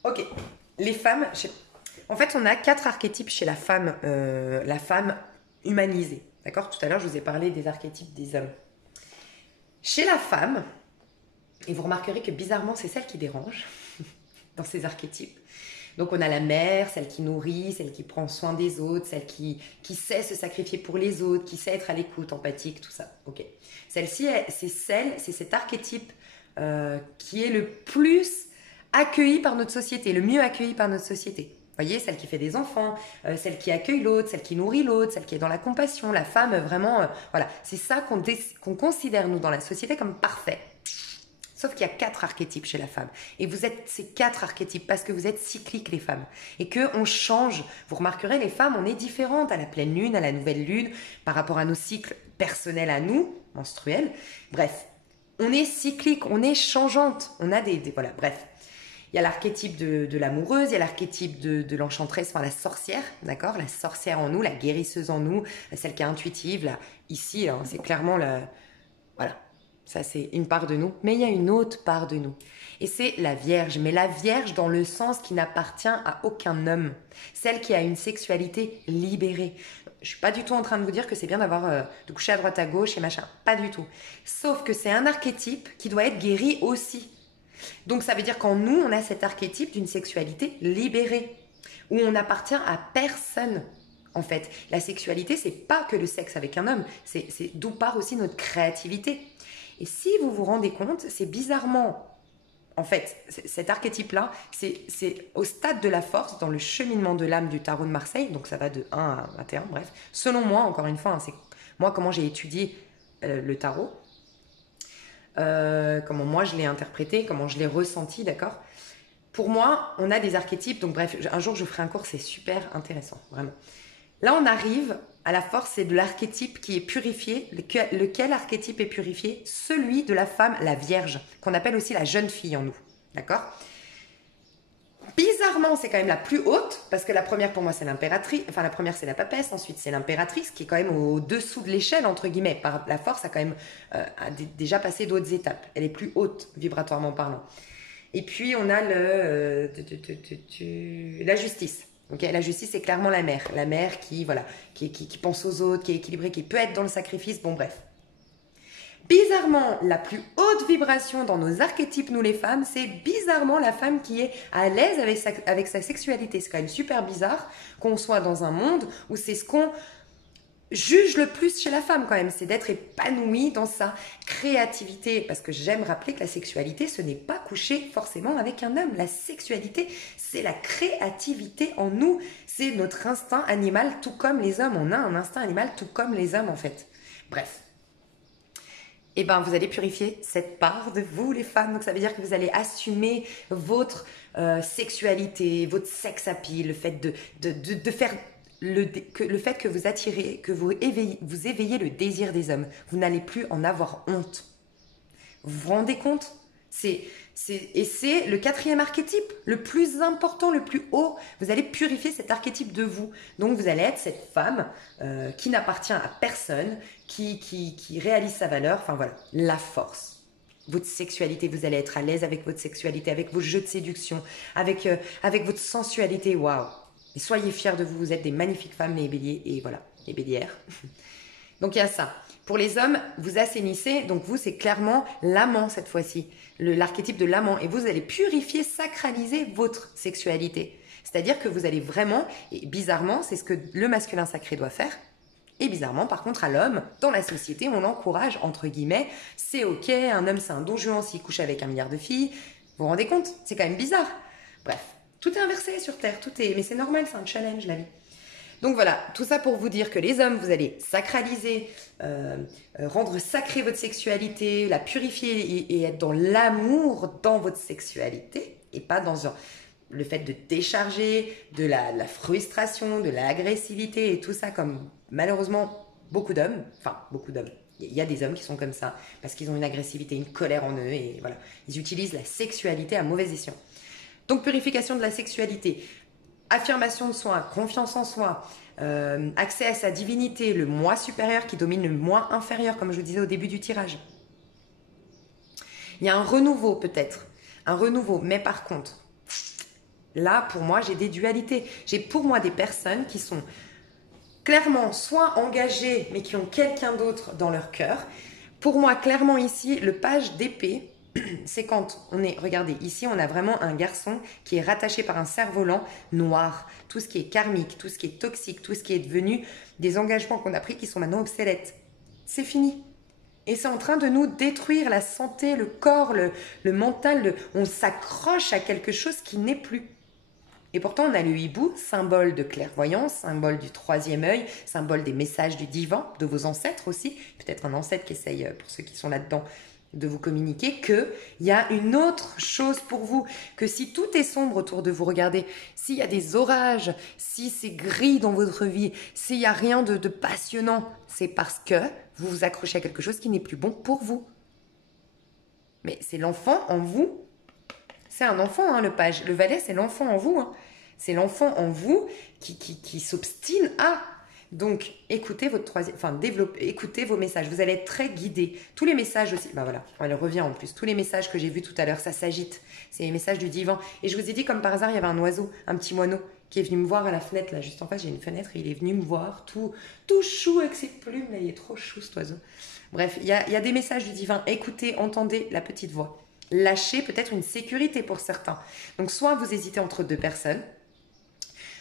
Ok, les femmes... En fait, on a 4 archétypes chez la femme humanisée. D'accord? Tout à l'heure, je vous ai parlé des archétypes des hommes. Chez la femme, et vous remarquerez que bizarrement, c'est celle qui dérange dans ces archétypes. Donc, on a la mère, celle qui nourrit, celle qui prend soin des autres, celle qui sait se sacrifier pour les autres, qui sait être à l'écoute, empathique, tout ça. Ok. Celle-ci, c'est cet archétype qui est le plus accueilli par notre société, le mieux accueilli par notre société. Vous voyez, celle qui fait des enfants, celle qui accueille l'autre, celle qui nourrit l'autre, celle qui est dans la compassion, la femme vraiment... voilà, c'est ça qu'on considère, nous, dans la société comme parfait. Sauf qu'il y a 4 archétypes chez la femme. Et vous êtes ces 4 archétypes parce que vous êtes cycliques, les femmes. Et qu'on change. Vous remarquerez, les femmes, on est différentes à la pleine lune, à la nouvelle lune, par rapport à nos cycles personnels à nous, menstruels. Bref, on est cyclique, on est changeante. On a voilà, bref. Il y a l'archétype de l'amoureuse, il y a l'archétype de l'enchanteresse, enfin la sorcière, d'accord? La sorcière en nous, la guérisseuse en nous, celle qui est intuitive, là, ici, hein, c'est clairement la... Voilà, ça c'est une part de nous. Mais il y a une autre part de nous. Et c'est la Vierge, mais la Vierge dans le sens qui n'appartient à aucun homme. Celle qui a une sexualité libérée. Je suis pas du tout en train de vous dire que c'est bien de coucher à droite à gauche et machin. Pas du tout. Sauf que c'est un archétype qui doit être guéri aussi. Donc ça veut dire qu'en nous, on a cet archétype d'une sexualité libérée, où on n'appartient à personne. En fait, la sexualité, c'est pas que le sexe avec un homme, c'est d'où part aussi notre créativité. Et si vous vous rendez compte, c'est bizarrement, en fait, cet archétype-là, c'est au stade de la force, dans le cheminement de l'âme du tarot de Marseille, donc ça va de 1 à 21, bref. Selon moi, encore une fois, hein, c'est moi comment j'ai étudié le tarot, comment moi je l'ai interprété, comment je l'ai ressenti, d'accord? Pour moi, on a des archétypes, donc bref, un jour je ferai un cours, c'est super intéressant, vraiment. Là, on arrive à la force, c'est de l'archétype qui est purifié. Lequel archétype est purifié? Celui de la femme, la Vierge, qu'on appelle aussi la jeune fille en nous, d'accord? Bizarrement, c'est quand même la plus haute, parce que la première pour moi c'est l'impératrice, enfin la première c'est la papesse, ensuite c'est l'impératrice qui est quand même au-dessous de l'échelle, entre guillemets. Par la force a quand même déjà passé d'autres étapes. Elle est plus haute, vibratoirement parlant. Et puis on a la justice. Okay, la justice c'est clairement la mère qui, voilà, qui pense aux autres, qui est équilibrée, qui peut être dans le sacrifice, bon bref. Bizarrement, la plus haute vibration dans nos archétypes, nous les femmes, c'est bizarrement la femme qui est à l'aise avec sa sexualité. C'est quand même super bizarre qu'on soit dans un monde où c'est ce qu'on juge le plus chez la femme quand même, c'est d'être épanouie dans sa créativité. Parce que j'aime rappeler que la sexualité, ce n'est pas coucher forcément avec un homme. La sexualité, c'est la créativité en nous. C'est notre instinct animal, tout comme les hommes. On a un instinct animal, tout comme les hommes en fait. Bref. Eh bien, vous allez purifier cette part de vous, les femmes. Donc, ça veut dire que vous allez assumer votre sexualité, votre sex appeal, le fait de faire le fait que vous attirez, que vous éveillez le désir des hommes. Vous n'allez plus en avoir honte. Vous vous rendez compte? Et c'est le 4e archétype, le plus important, le plus haut. Vous allez purifier cet archétype de vous. Donc vous allez être cette femme qui n'appartient à personne, qui réalise sa valeur. Enfin voilà, la force. Votre sexualité, vous allez être à l'aise avec votre sexualité, avec vos jeux de séduction, avec votre sensualité. Waouh! Et soyez fiers de vous, vous êtes des magnifiques femmes, les béliers, et voilà, les bélières. Donc il y a ça. Pour les hommes, vous assainissez, donc vous, c'est clairement l'amant cette fois-ci, l'archétype de l'amant. Et vous allez purifier, sacraliser votre sexualité. C'est-à-dire que vous allez vraiment, et bizarrement, c'est ce que le masculin sacré doit faire. Et bizarrement, par contre, à l'homme, dans la société, on l'encourage, entre guillemets, c'est ok, un homme c'est un don juan s'il couche avec 1 milliard de filles. Vous vous rendez compte? C'est quand même bizarre. Bref, tout est inversé sur Terre, mais c'est normal, c'est un challenge la vie. Donc voilà, tout ça pour vous dire que les hommes, vous allez sacraliser, rendre sacrée votre sexualité, la purifier et être dans l'amour dans votre sexualité et pas dans le fait de décharger, de la frustration, de l'agressivité et tout ça comme malheureusement beaucoup d'hommes, il y a des hommes qui sont comme ça parce qu'ils ont une agressivité, une colère en eux et voilà, ils utilisent la sexualité à mauvais escient. Donc purification de la sexualité, affirmation de soi, confiance en soi, accès à sa divinité, le moi supérieur qui domine le moi inférieur, comme je vous disais au début du tirage. Il y a un renouveau peut-être, mais par contre, là pour moi j'ai des dualités. J'ai pour moi des personnes qui sont clairement soit engagées mais qui ont quelqu'un d'autre dans leur cœur. Pour moi clairement ici, le page d'épée, c'est quand on est, regardez, ici on a vraiment un garçon qui est rattaché par un cerf-volant noir, tout ce qui est karmique, tout ce qui est toxique, tout ce qui est devenu des engagements qu'on a pris qui sont maintenant obsolètes. C'est fini. Et c'est en train de nous détruire la santé, le corps, le mental, on s'accroche à quelque chose qui n'est plus. Et pourtant on a le hibou, symbole de clairvoyance, symbole du 3e œil, symbole des messages du divin, de vos ancêtres aussi, peut-être un ancêtre qui essaye, pour ceux qui sont là-dedans, de vous communiquer qu'il y a une autre chose pour vous, que si tout est sombre autour de vous, regardez, s'il y a des orages, si c'est gris dans votre vie, s'il n'y a rien de passionnant, c'est parce que vous vous accrochez à quelque chose qui n'est plus bon pour vous. Mais c'est l'enfant en vous, c'est un enfant, hein, le page, le valet c'est l'enfant en vous, hein. C'est l'enfant en vous qui s'obstine à... Donc, écoutez écoutez vos messages. Vous allez être très guidés. Tous les messages aussi, ben voilà, elle revient en plus. Tous les messages que j'ai vus tout à l'heure, ça s'agite. C'est les messages du divin. Et je vous ai dit, comme par hasard, il y avait un oiseau, un petit moineau, qui est venu me voir à la fenêtre, là, juste en face, j'ai une fenêtre, et il est venu me voir, tout chou avec ses plumes, là, il est trop chou, cet oiseau. Bref, il y a des messages du divin. Écoutez, entendez la petite voix. Lâchez peut-être une sécurité pour certains. Donc, soit vous hésitez entre 2 personnes,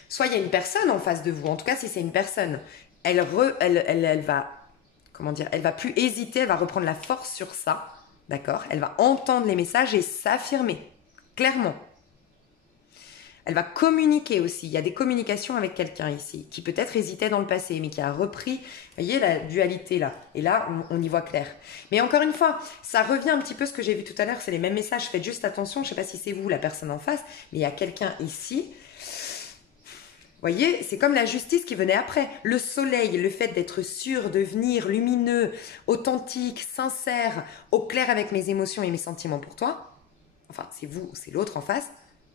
soit il y a une personne en face de vous. En tout cas, si c'est une personne, elle va, comment dire, elle va plus hésiter, elle va reprendre la force sur ça, d'accord? Elle va entendre les messages et s'affirmer, clairement. Elle va communiquer aussi. Il y a des communications avec quelqu'un ici, qui peut-être hésitait dans le passé, mais qui a repris, vous voyez la dualité là. Et là, on y voit clair. Mais encore une fois, ça revient un petit peu ce que j'ai vu tout à l'heure, c'est les mêmes messages. Faites juste attention, je ne sais pas si c'est vous, la personne en face, mais il y a quelqu'un ici. Vous voyez, c'est comme la justice qui venait après. Le soleil, le fait d'être sûr, de venir lumineux, authentique, sincère, au clair avec mes émotions et mes sentiments pour toi. Enfin, c'est vous ou c'est l'autre en face.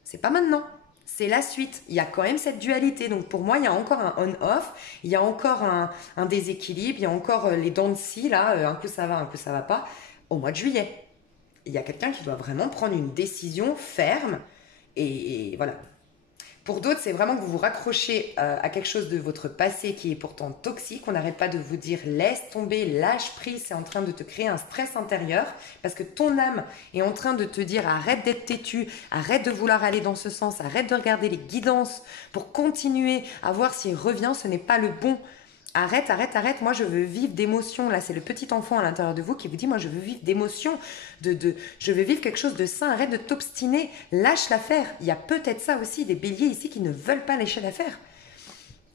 C'est pas maintenant. C'est la suite. Il y a quand même cette dualité. Donc pour moi, il y a encore un on-off. Il y a encore un déséquilibre. Il y a encore les dents de scie, là. Un coup ça va, un coup ça va pas. Au mois de juillet. Il y a quelqu'un qui doit vraiment prendre une décision ferme. Et voilà. Pour d'autres, c'est vraiment que vous vous raccrochez à quelque chose de votre passé qui est pourtant toxique. On n'arrête pas de vous dire laisse tomber, lâche prise. C'est en train de te créer un stress intérieur parce que ton âme est en train de te dire arrête d'être têtu, arrête de vouloir aller dans ce sens, arrête de regarder les guidances pour continuer à voir s'il revient. Ce n'est pas le bon. Arrête, arrête, arrête. Moi, je veux vivre d'émotions. Là, c'est le petit enfant à l'intérieur de vous qui vous dit, moi, je veux vivre d'émotions. Je veux vivre quelque chose de sain. Arrête de t'obstiner. Lâche l'affaire. Il y a peut-être ça aussi, des béliers ici qui ne veulent pas lâcher l'affaire.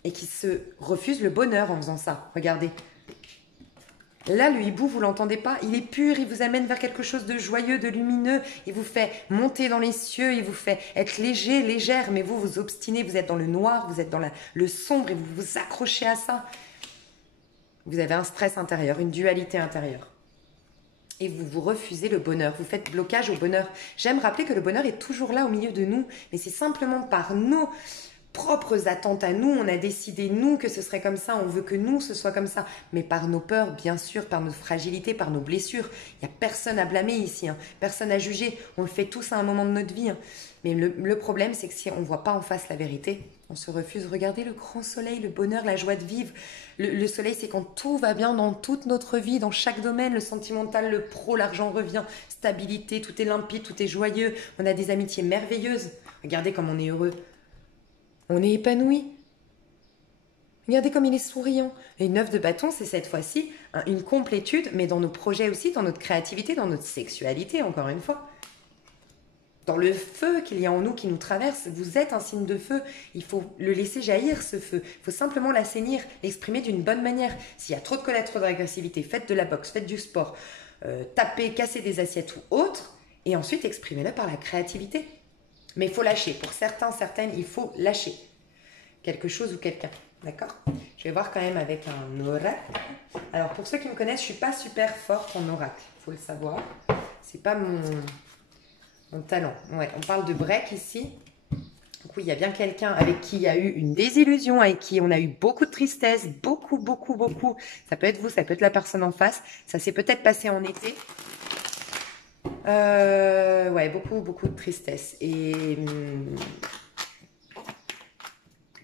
Et qui se refusent le bonheur en faisant ça. Regardez. Là, le hibou, vous l'entendez pas, il est pur, il vous amène vers quelque chose de joyeux, de lumineux, il vous fait monter dans les cieux, il vous fait être léger, légère, mais vous vous obstinez, vous êtes dans le noir, vous êtes dans le sombre et vous vous accrochez à ça. Vous avez un stress intérieur, une dualité intérieure. Et vous refusez le bonheur, vous faites blocage au bonheur. J'aime rappeler que le bonheur est toujours là au milieu de nous, mais c'est simplement par nos propres attentes à nous, on a décidé nous que ce serait comme ça, on veut que nous ce soit comme ça, mais par nos peurs bien sûr, par nos fragilités, par nos blessures. Il n'y a personne à blâmer ici, hein. Personne à juger, on le fait tous à un moment de notre vie, hein. Mais le problème c'est que si on ne voit pas en face la vérité, on se refuse. Regardez le grand soleil, le bonheur, la joie de vivre. Le soleil c'est quand tout va bien dans toute notre vie, dans chaque domaine, le sentimental, le pro, l'argent revient, stabilité, tout est limpide, tout est joyeux, on a des amitiés merveilleuses. Regardez comme on est heureux. On est épanoui. Regardez comme il est souriant. Et une 9 de bâton, c'est cette fois-ci une complétude, mais dans nos projets aussi, dans notre créativité, dans notre sexualité, encore une fois. Dans le feu qu'il y a en nous, qui nous traverse. Vous êtes un signe de feu. Il faut le laisser jaillir, ce feu. Il faut simplement l'assainir, l'exprimer d'une bonne manière. S'il y a trop de colère, trop d'agressivité, faites de la boxe, faites du sport, tapez, cassez des assiettes ou autre, et ensuite exprimez-le par la créativité. Mais il faut lâcher. Pour certains, certaines, il faut lâcher quelque chose ou quelqu'un. D'accord? Je vais voir quand même avec un oracle. Alors, pour ceux qui me connaissent, je ne suis pas super forte en oracle. Il faut le savoir. C'est pas mon talent. Ouais, on parle de break ici. Donc oui, il y a bien quelqu'un avec qui il y a eu une désillusion, avec qui on a eu beaucoup de tristesse, beaucoup, beaucoup, beaucoup. Ça peut être vous, ça peut être la personne en face. Ça s'est peut-être passé en été. Ouais, beaucoup, beaucoup de tristesse. Et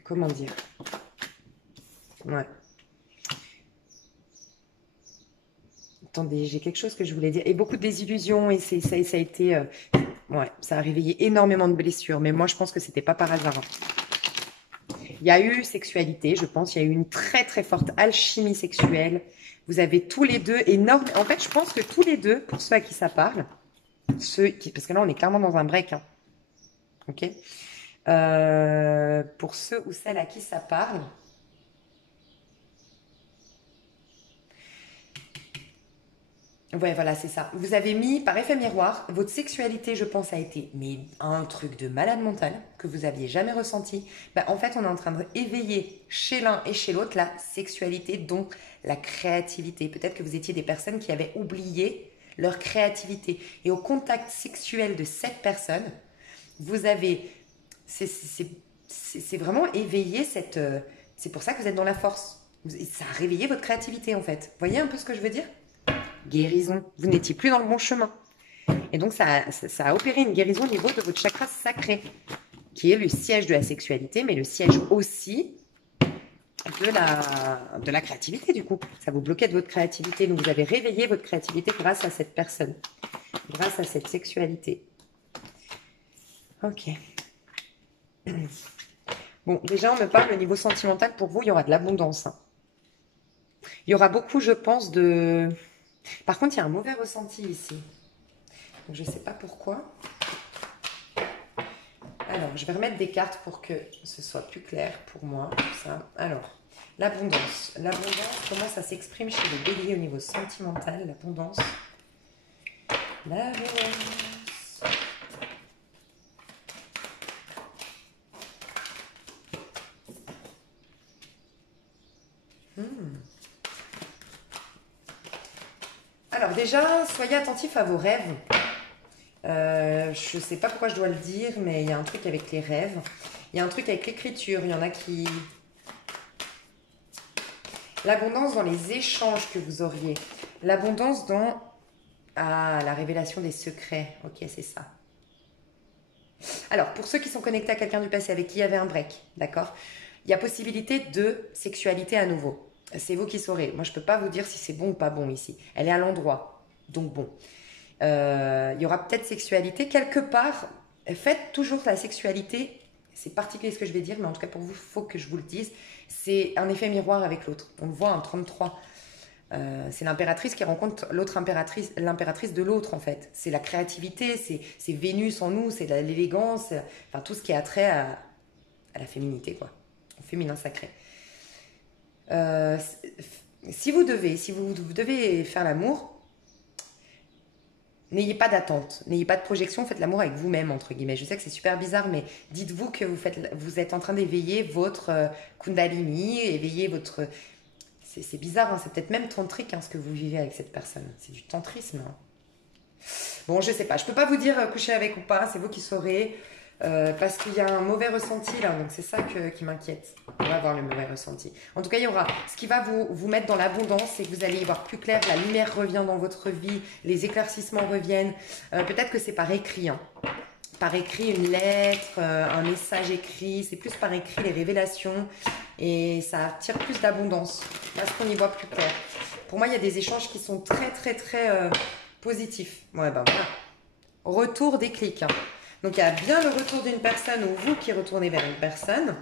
comment dire? Ouais. Attendez, j'ai quelque chose que je voulais dire. Et beaucoup de désillusions. Et ça a été... ouais, ça a réveillé énormément de blessures. Mais moi, je pense que c'était pas par hasard. Il y a eu sexualité, je pense. Il y a eu une très, très forte alchimie sexuelle. Vous avez tous les deux énorme... En fait, je pense que tous les deux, pour ceux à qui ça parle... parce que là, on est clairement dans un break. Hein. Ok. Pour ceux ou celles à qui ça parle, ouais, voilà, c'est ça. Vous avez mis par effet miroir, votre sexualité, je pense, a été mais un truc de malade mental que vous aviez jamais ressenti. Bah, en fait, on est en train d'éveiller chez l'un et chez l'autre la sexualité, donc la créativité. Peut-être que vous étiez des personnes qui avaient oublié leur créativité. Et au contact sexuel de cette personne, vous avez... C'est vraiment éveillé cette... c'est pour ça que vous êtes dans la force. Ça a réveillé votre créativité, en fait. Vous voyez un peu ce que je veux dire? Guérison. Vous n'étiez plus dans le bon chemin. Et donc, ça a opéré une guérison au niveau de votre chakra sacré, qui est le siège de la sexualité, mais le siège aussi de la créativité, du coup. Ça vous bloquait de votre créativité. Donc, vous avez réveillé votre créativité grâce à cette personne, grâce à cette sexualité. Ok. Bon, déjà, on me parle au niveau sentimental. Pour vous, il y aura de l'abondance. Hein. Il y aura beaucoup, je pense, de... Par contre, il y a un mauvais ressenti ici. Donc, je ne sais pas pourquoi. Alors, je vais remettre des cartes pour que ce soit plus clair pour moi. Tout ça. Alors, l'abondance. L'abondance, comment ça s'exprime chez les béliers au niveau sentimental? L'abondance. L'abondance. Alors déjà, soyez attentifs à vos rêves. Je ne sais pas pourquoi je dois le dire, mais il y a un truc avec les rêves. Il y a un truc avec l'écriture. Il y en a qui... L'abondance dans les échanges que vous auriez. L'abondance dans... Ah, la révélation des secrets. Ok, c'est ça. Alors, pour ceux qui sont connectés à quelqu'un du passé avec qui il y avait un break, d'accord? Il y a possibilité de sexualité à nouveau. C'est vous qui saurez. Moi, je ne peux pas vous dire si c'est bon ou pas bon ici. Elle est à l'endroit, donc bon. Il y aura peut-être sexualité. Quelque part, faites toujours la sexualité. C'est particulier ce que je vais dire, mais en tout cas pour vous, il faut que je vous le dise. C'est un effet miroir avec l'autre. On le voit en 33. C'est l'impératrice qui rencontre l'autre impératrice, l'impératrice de l'autre en fait. C'est la créativité, c'est Vénus en nous, c'est l'élégance, enfin tout ce qui a trait à la féminité, quoi. Au féminin sacré. si vous devez faire l'amour, n'ayez pas d'attente, n'ayez pas de projection, faites l'amour avec vous-même, entre guillemets. Je sais que c'est super bizarre, mais dites-vous que vous êtes en train d'éveiller votre Kundalini, éveiller votre... C'est bizarre, hein, c'est peut-être même tantrique ce que vous vivez avec cette personne. C'est du tantrisme. Hein. Bon, je sais pas, je peux pas vous dire coucher avec ou pas, c'est vous qui saurez. Parce qu'il y a un mauvais ressenti là, donc c'est ça qui m'inquiète. On va voir le mauvais ressenti. En tout cas, il y aura ce qui va vous mettre dans l'abondance, c'est que vous allez y voir plus clair, la lumière revient dans votre vie, les éclaircissements reviennent. Peut-être que c'est par écrit, hein. Par écrit, une lettre, un message écrit, c'est plus par écrit les révélations et ça attire plus d'abondance parce qu'on y voit plus clair. Pour moi, il y a des échanges qui sont très positifs. Ouais, ben voilà. Retour des clics. Hein. Donc, il y a bien le retour d'une personne ou vous qui retournez vers une personne.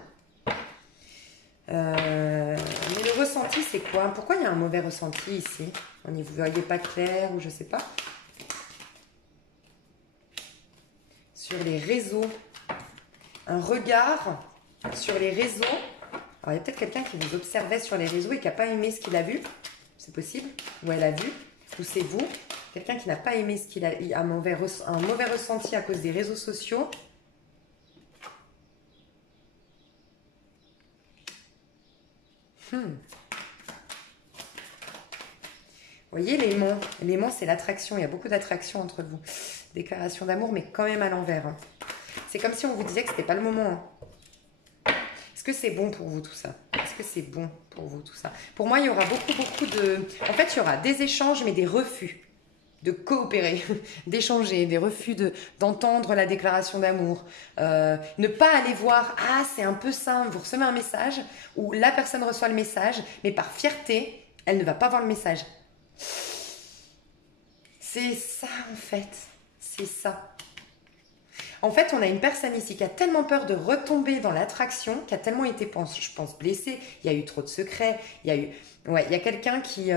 Mais le ressenti, c'est quoi? Pourquoi il y a un mauvais ressenti ici? On n'y voyait pas clair ou je sais pas. Sur les réseaux. Un regard sur les réseaux. Alors, il y a peut-être quelqu'un qui vous observait sur les réseaux et qui n'a pas aimé ce qu'il a vu. C'est possible. Ou elle a vu. Ou c'est vous. Quelqu'un qui n'a pas aimé ce qu'il a, un mauvais ressenti à cause des réseaux sociaux. Vous voyez l'aimant. L'aimant, c'est l'attraction. Il y a beaucoup d'attraction entre vous. Déclaration d'amour, mais quand même à l'envers. Hein. C'est comme si on vous disait que c'était pas le moment. Hein. Est-ce que c'est bon pour vous tout ça? Est-ce que c'est bon pour vous tout ça? Pour moi, il y aura beaucoup de... En fait, il y aura des échanges, mais des refus. De coopérer, d'échanger, des refus d'entendre la déclaration d'amour. Ne pas aller voir, ah c'est un peu ça, vous recevez un message, où la personne reçoit le message, mais par fierté, elle ne va pas voir le message. C'est ça en fait, c'est ça. En fait, on a une personne ici qui a tellement peur de retomber dans l'attraction, qui a tellement été, je pense, blessée, il y a eu trop de secrets, il y a quelqu'un qui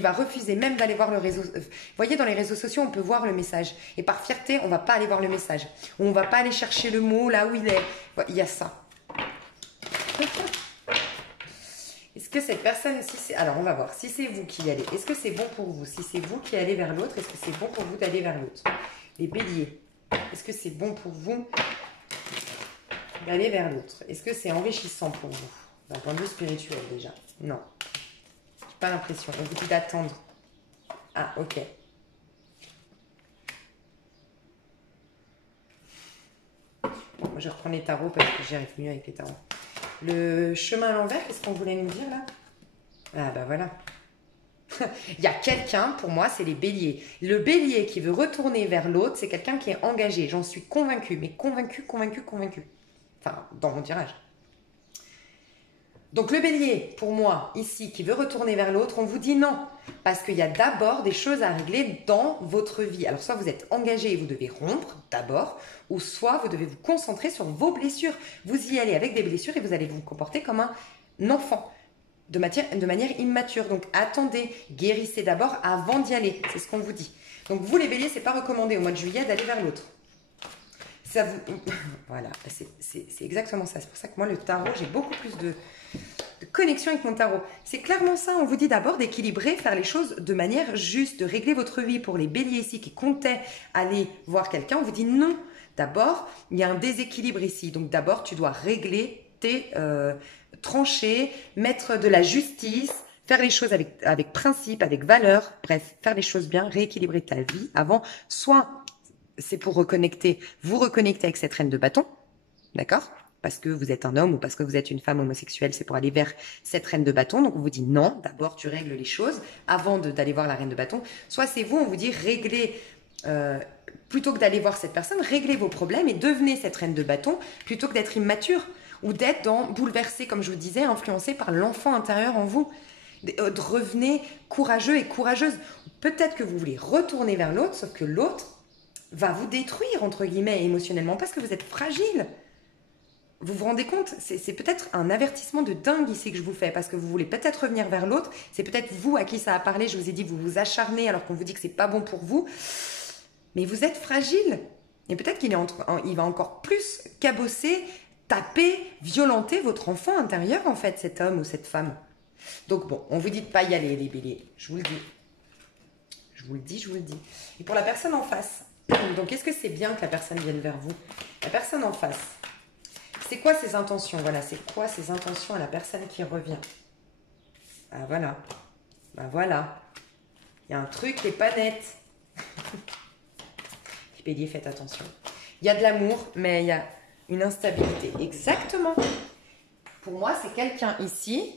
va refuser même d'aller voir le réseau. Vous voyez, dans les réseaux sociaux, on peut voir le message. Et par fierté, on ne va pas aller voir le message. Ou on ne va pas aller chercher le mot là où il est. Il y a ça. Est-ce que cette personne, alors on va voir, si c'est vous qui y allez, est-ce que c'est bon pour vous? Si c'est vous qui allez vers l'autre, est-ce que c'est bon pour vous d'aller vers l'autre? Les béliers, est-ce que c'est bon pour vous d'aller vers l'autre? Est-ce que c'est enrichissant pour vous? D'un point de vue spirituel déjà. Non. Pas l'impression. On vous dit d'attendre. Ah, ok. Bon, moi, je reprends les tarots parce que j'y arrive mieux avec les tarots. Le chemin à l'envers, qu'est-ce qu'on voulait nous dire là? Ah, bah voilà. Il y a quelqu'un, pour moi, c'est les béliers. Le bélier qui veut retourner vers l'autre, c'est quelqu'un qui est engagé. J'en suis convaincue, mais convaincue. Enfin, dans mon tirage. Donc le bélier, pour moi, ici, qui veut retourner vers l'autre, on vous dit non. Parce qu'il y a d'abord des choses à régler dans votre vie. Alors soit vous êtes engagé et vous devez rompre d'abord, ou soit vous devez vous concentrer sur vos blessures. Vous y allez avec des blessures et vous allez vous comporter comme un enfant, de manière immature. Donc attendez, guérissez d'abord avant d'y aller. C'est ce qu'on vous dit. Donc vous les béliers, c'est pas recommandé au mois de juillet d'aller vers l'autre. Ça vous... Voilà, c'est exactement ça. C'est pour ça que moi, le tarot, j'ai beaucoup plus de connexion avec mon tarot. C'est clairement ça. On vous dit d'abord d'équilibrer, faire les choses de manière juste, de régler votre vie. Pour les béliers ici qui comptaient aller voir quelqu'un, on vous dit non. D'abord, il y a un déséquilibre ici. Donc d'abord, tu dois régler tes tranchées, mettre de la justice, faire les choses avec principe, avec valeur. Bref, faire les choses bien, rééquilibrer ta vie avant. Soit c'est pour vous reconnecter avec cette reine de bâton, d'accord? Parce que vous êtes un homme ou parce que vous êtes une femme homosexuelle, c'est pour aller vers cette reine de bâton. Donc on vous dit non, d'abord tu règles les choses avant d'aller voir la reine de bâton. Soit c'est vous, on vous dit réglez, plutôt que d'aller voir cette personne, réglez vos problèmes et devenez cette reine de bâton plutôt que d'être immature ou d'être bouleversé, comme je vous disais, influencé par l'enfant intérieur en vous. Revenez courageux et courageuse. Peut-être que vous voulez retourner vers l'autre, sauf que l'autre va vous détruire, entre guillemets, émotionnellement, parce que vous êtes fragile. Vous vous rendez compte? C'est peut-être un avertissement de dingue ici que je vous fais, parce que vous voulez peut-être revenir vers l'autre. C'est peut-être vous à qui ça a parlé. Je vous ai dit, vous vous acharnez alors qu'on vous dit que c'est pas bon pour vous. Mais vous êtes fragile. Et peut-être qu'il va encore plus cabosser, taper, violenter votre enfant intérieur, en fait, cet homme ou cette femme. Donc bon, on vous dit de pas y aller les béliers, je vous le dis. Je vous le dis, je vous le dis. Et pour la personne en face, donc est-ce que c'est bien que la personne vienne vers vous? La personne en face, c'est quoi ses intentions? Voilà, c'est quoi ses intentions à la personne qui revient? Ah voilà, ben voilà. Il y a un truc qui n'est pas net. Les béliers, faites attention. Il y a de l'amour, mais il y a une instabilité. Exactement. Pour moi, c'est quelqu'un ici.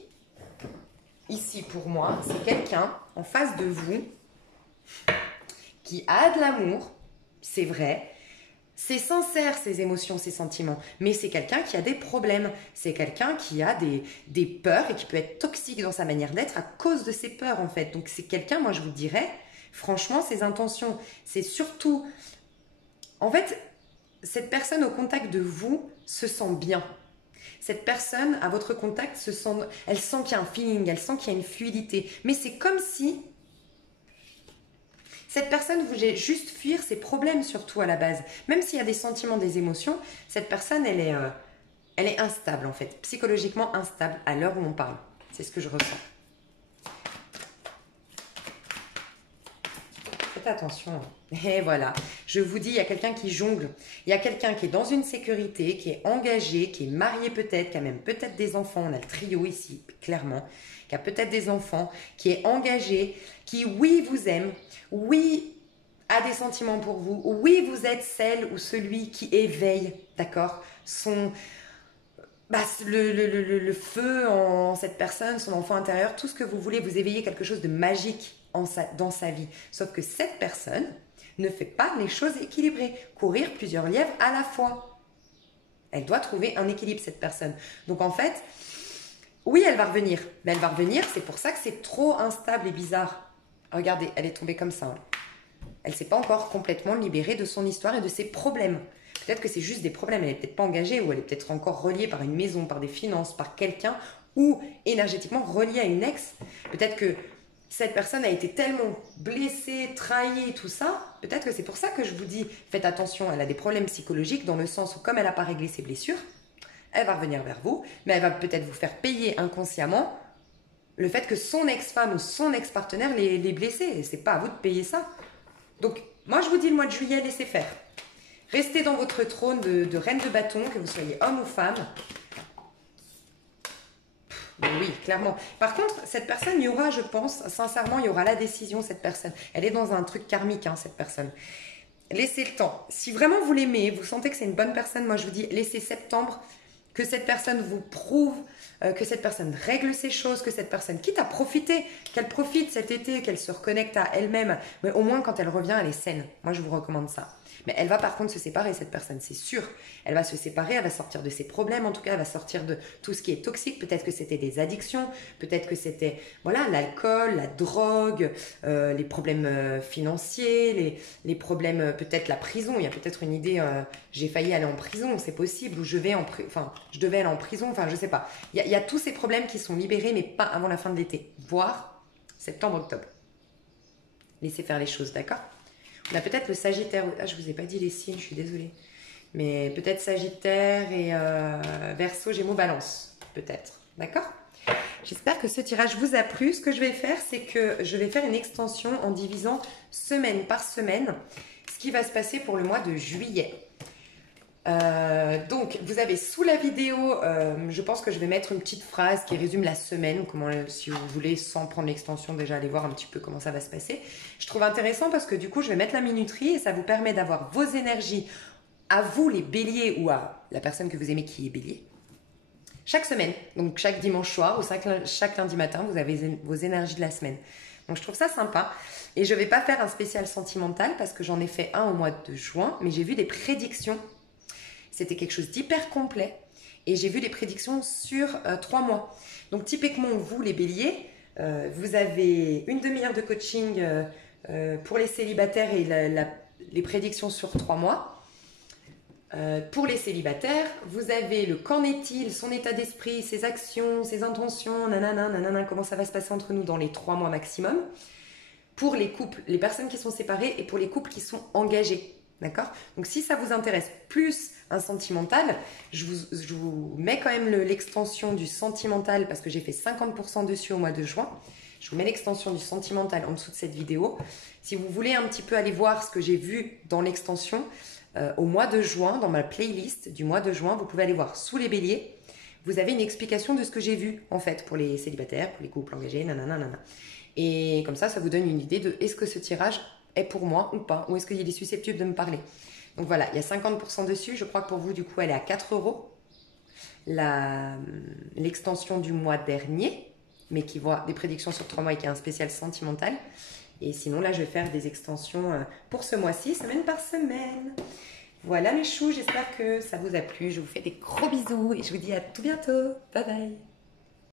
Ici, pour moi, c'est quelqu'un en face de vous qui a de l'amour, c'est vrai. C'est sincère, ses émotions, ses sentiments. Mais c'est quelqu'un qui a des problèmes. C'est quelqu'un qui a des peurs et qui peut être toxique dans sa manière d'être à cause de ses peurs, en fait. Donc, c'est quelqu'un, moi, je vous dirais, franchement, ses intentions, c'est surtout... En fait, cette personne au contact de vous se sent bien. Cette personne, à votre contact, elle sent qu'il y a un feeling, elle sent qu'il y a une fluidité. Mais c'est comme si cette personne voulait juste fuir ses problèmes, surtout à la base. Même s'il y a des sentiments, des émotions, cette personne, elle est instable, en fait. Psychologiquement instable à l'heure où on parle. C'est ce que je ressens. Faites attention. Et voilà, je vous dis, il y a quelqu'un qui jongle. Il y a quelqu'un qui est dans une sécurité, qui est engagé, qui est marié peut-être, qui a même peut-être des enfants. On a le trio ici, clairement. Qui a peut-être des enfants, qui est engagé, qui, oui, vous aime, oui, a des sentiments pour vous, oui, vous êtes celle ou celui qui éveille, d'accord, le feu en cette personne, son enfant intérieur, tout ce que vous voulez, vous éveillez quelque chose de magique dans sa vie. Sauf que cette personne ne fait pas les choses équilibrées. Courir plusieurs lièvres à la fois. Elle doit trouver un équilibre, cette personne. Donc en fait, oui, elle va revenir. Mais elle va revenir, c'est pour ça que c'est trop instable et bizarre. Regardez, elle est tombée comme ça. Hein. Elle ne s'est pas encore complètement libérée de son histoire et de ses problèmes. Peut-être que c'est juste des problèmes. Elle n'est peut-être pas engagée ou elle est peut-être encore reliée par une maison, par des finances, par quelqu'un ou énergétiquement reliée à une ex. Peut-être que cette personne a été tellement blessée, trahie, tout ça. Peut-être que c'est pour ça que je vous dis, faites attention, elle a des problèmes psychologiques dans le sens où comme elle n'a pas réglé ses blessures, elle va revenir vers vous, mais elle va peut-être vous faire payer inconsciemment le fait que son ex-femme ou son ex-partenaire l'ait blessée. Et c'est pas à vous de payer ça. Donc, moi je vous dis le mois de juillet, laissez faire. Restez dans votre trône de reine de bâton, que vous soyez homme ou femme. Oui, clairement. Par contre, cette personne, il y aura, je pense, sincèrement, il y aura la décision, cette personne. Elle est dans un truc karmique, hein, cette personne. Laissez le temps. Si vraiment vous l'aimez, vous sentez que c'est une bonne personne, moi je vous dis, laissez septembre, que cette personne vous prouve, que cette personne règle ses choses, que cette personne, quitte à profiter, qu'elle profite cet été, qu'elle se reconnecte à elle-même, mais au moins quand elle revient, elle est saine. Moi, je vous recommande ça. Mais elle va par contre se séparer, cette personne, c'est sûr. Elle va se séparer, elle va sortir de ses problèmes, en tout cas, elle va sortir de tout ce qui est toxique. Peut-être que c'était des addictions, peut-être que c'était voilà, l'alcool, la drogue, les problèmes financiers, les problèmes, peut-être la prison. Il y a peut-être une idée, j'ai failli aller en prison, c'est possible, ou je devais aller en prison, enfin, je sais pas. Il y a tous ces problèmes qui sont libérés, mais pas avant la fin de l'été, voire septembre-octobre. Laissez faire les choses, d'accord? On a peut-être le Sagittaire. Ah, je vous ai pas dit les signes, je suis désolée. Mais peut-être Sagittaire et Verseau, Gémeaux, Balance. Peut-être. D'accord? J'espère que ce tirage vous a plu. Ce que je vais faire, c'est que je vais faire une extension en divisant semaine par semaine ce qui va se passer pour le mois de juillet. Donc, vous avez sous la vidéo, je pense que je vais mettre une petite phrase qui résume la semaine, ou comment, si vous voulez, sans prendre l'extension, déjà aller voir un petit peu comment ça va se passer. Je trouve intéressant parce que du coup, je vais mettre la minuterie et ça vous permet d'avoir vos énergies à vous, les béliers, ou à la personne que vous aimez qui est bélier, chaque semaine. Donc, chaque dimanche soir ou chaque lundi matin, vous avez vos énergies de la semaine. Donc, je trouve ça sympa. Et je ne vais pas faire un spécial sentimental parce que j'en ai fait un au mois de juin, mais j'ai vu des prédictions. C'était quelque chose d'hyper complet et j'ai vu des prédictions sur 3 mois. Donc typiquement, vous les béliers, vous avez une demi-heure de coaching pour les célibataires et les prédictions sur 3 mois. Pour les célibataires, vous avez le qu'en est-il, son état d'esprit, ses actions, ses intentions, nanana, comment ça va se passer entre nous dans les 3 mois maximum. Pour les couples, les personnes qui sont séparées et pour les couples qui sont engagés. D'accord? Donc si ça vous intéresse plus un sentimental, je vous mets quand même l'extension du sentimental parce que j'ai fait 50% dessus au mois de juin. Je vous mets l'extension du sentimental en dessous de cette vidéo. Si vous voulez un petit peu aller voir ce que j'ai vu dans l'extension, au mois de juin, dans ma playlist du mois de juin, vous pouvez aller voir sous les béliers. Vous avez une explication de ce que j'ai vu en fait pour les célibataires, pour les couples engagés, nanana. Et comme ça vous donne une idée de est-ce que ce tirage est pour moi ou pas, ou est-ce qu'il est susceptible de me parler. Donc voilà, il y a 50% dessus. Je crois que pour vous, du coup, elle est à 4 euros. L'extension du mois dernier, mais qui voit des prédictions sur 3 mois et qui a un spécial sentimental. Et sinon, là, je vais faire des extensions pour ce mois-ci, semaine par semaine. Voilà mes choux, j'espère que ça vous a plu. Je vous fais des gros bisous et je vous dis à tout bientôt. Bye bye.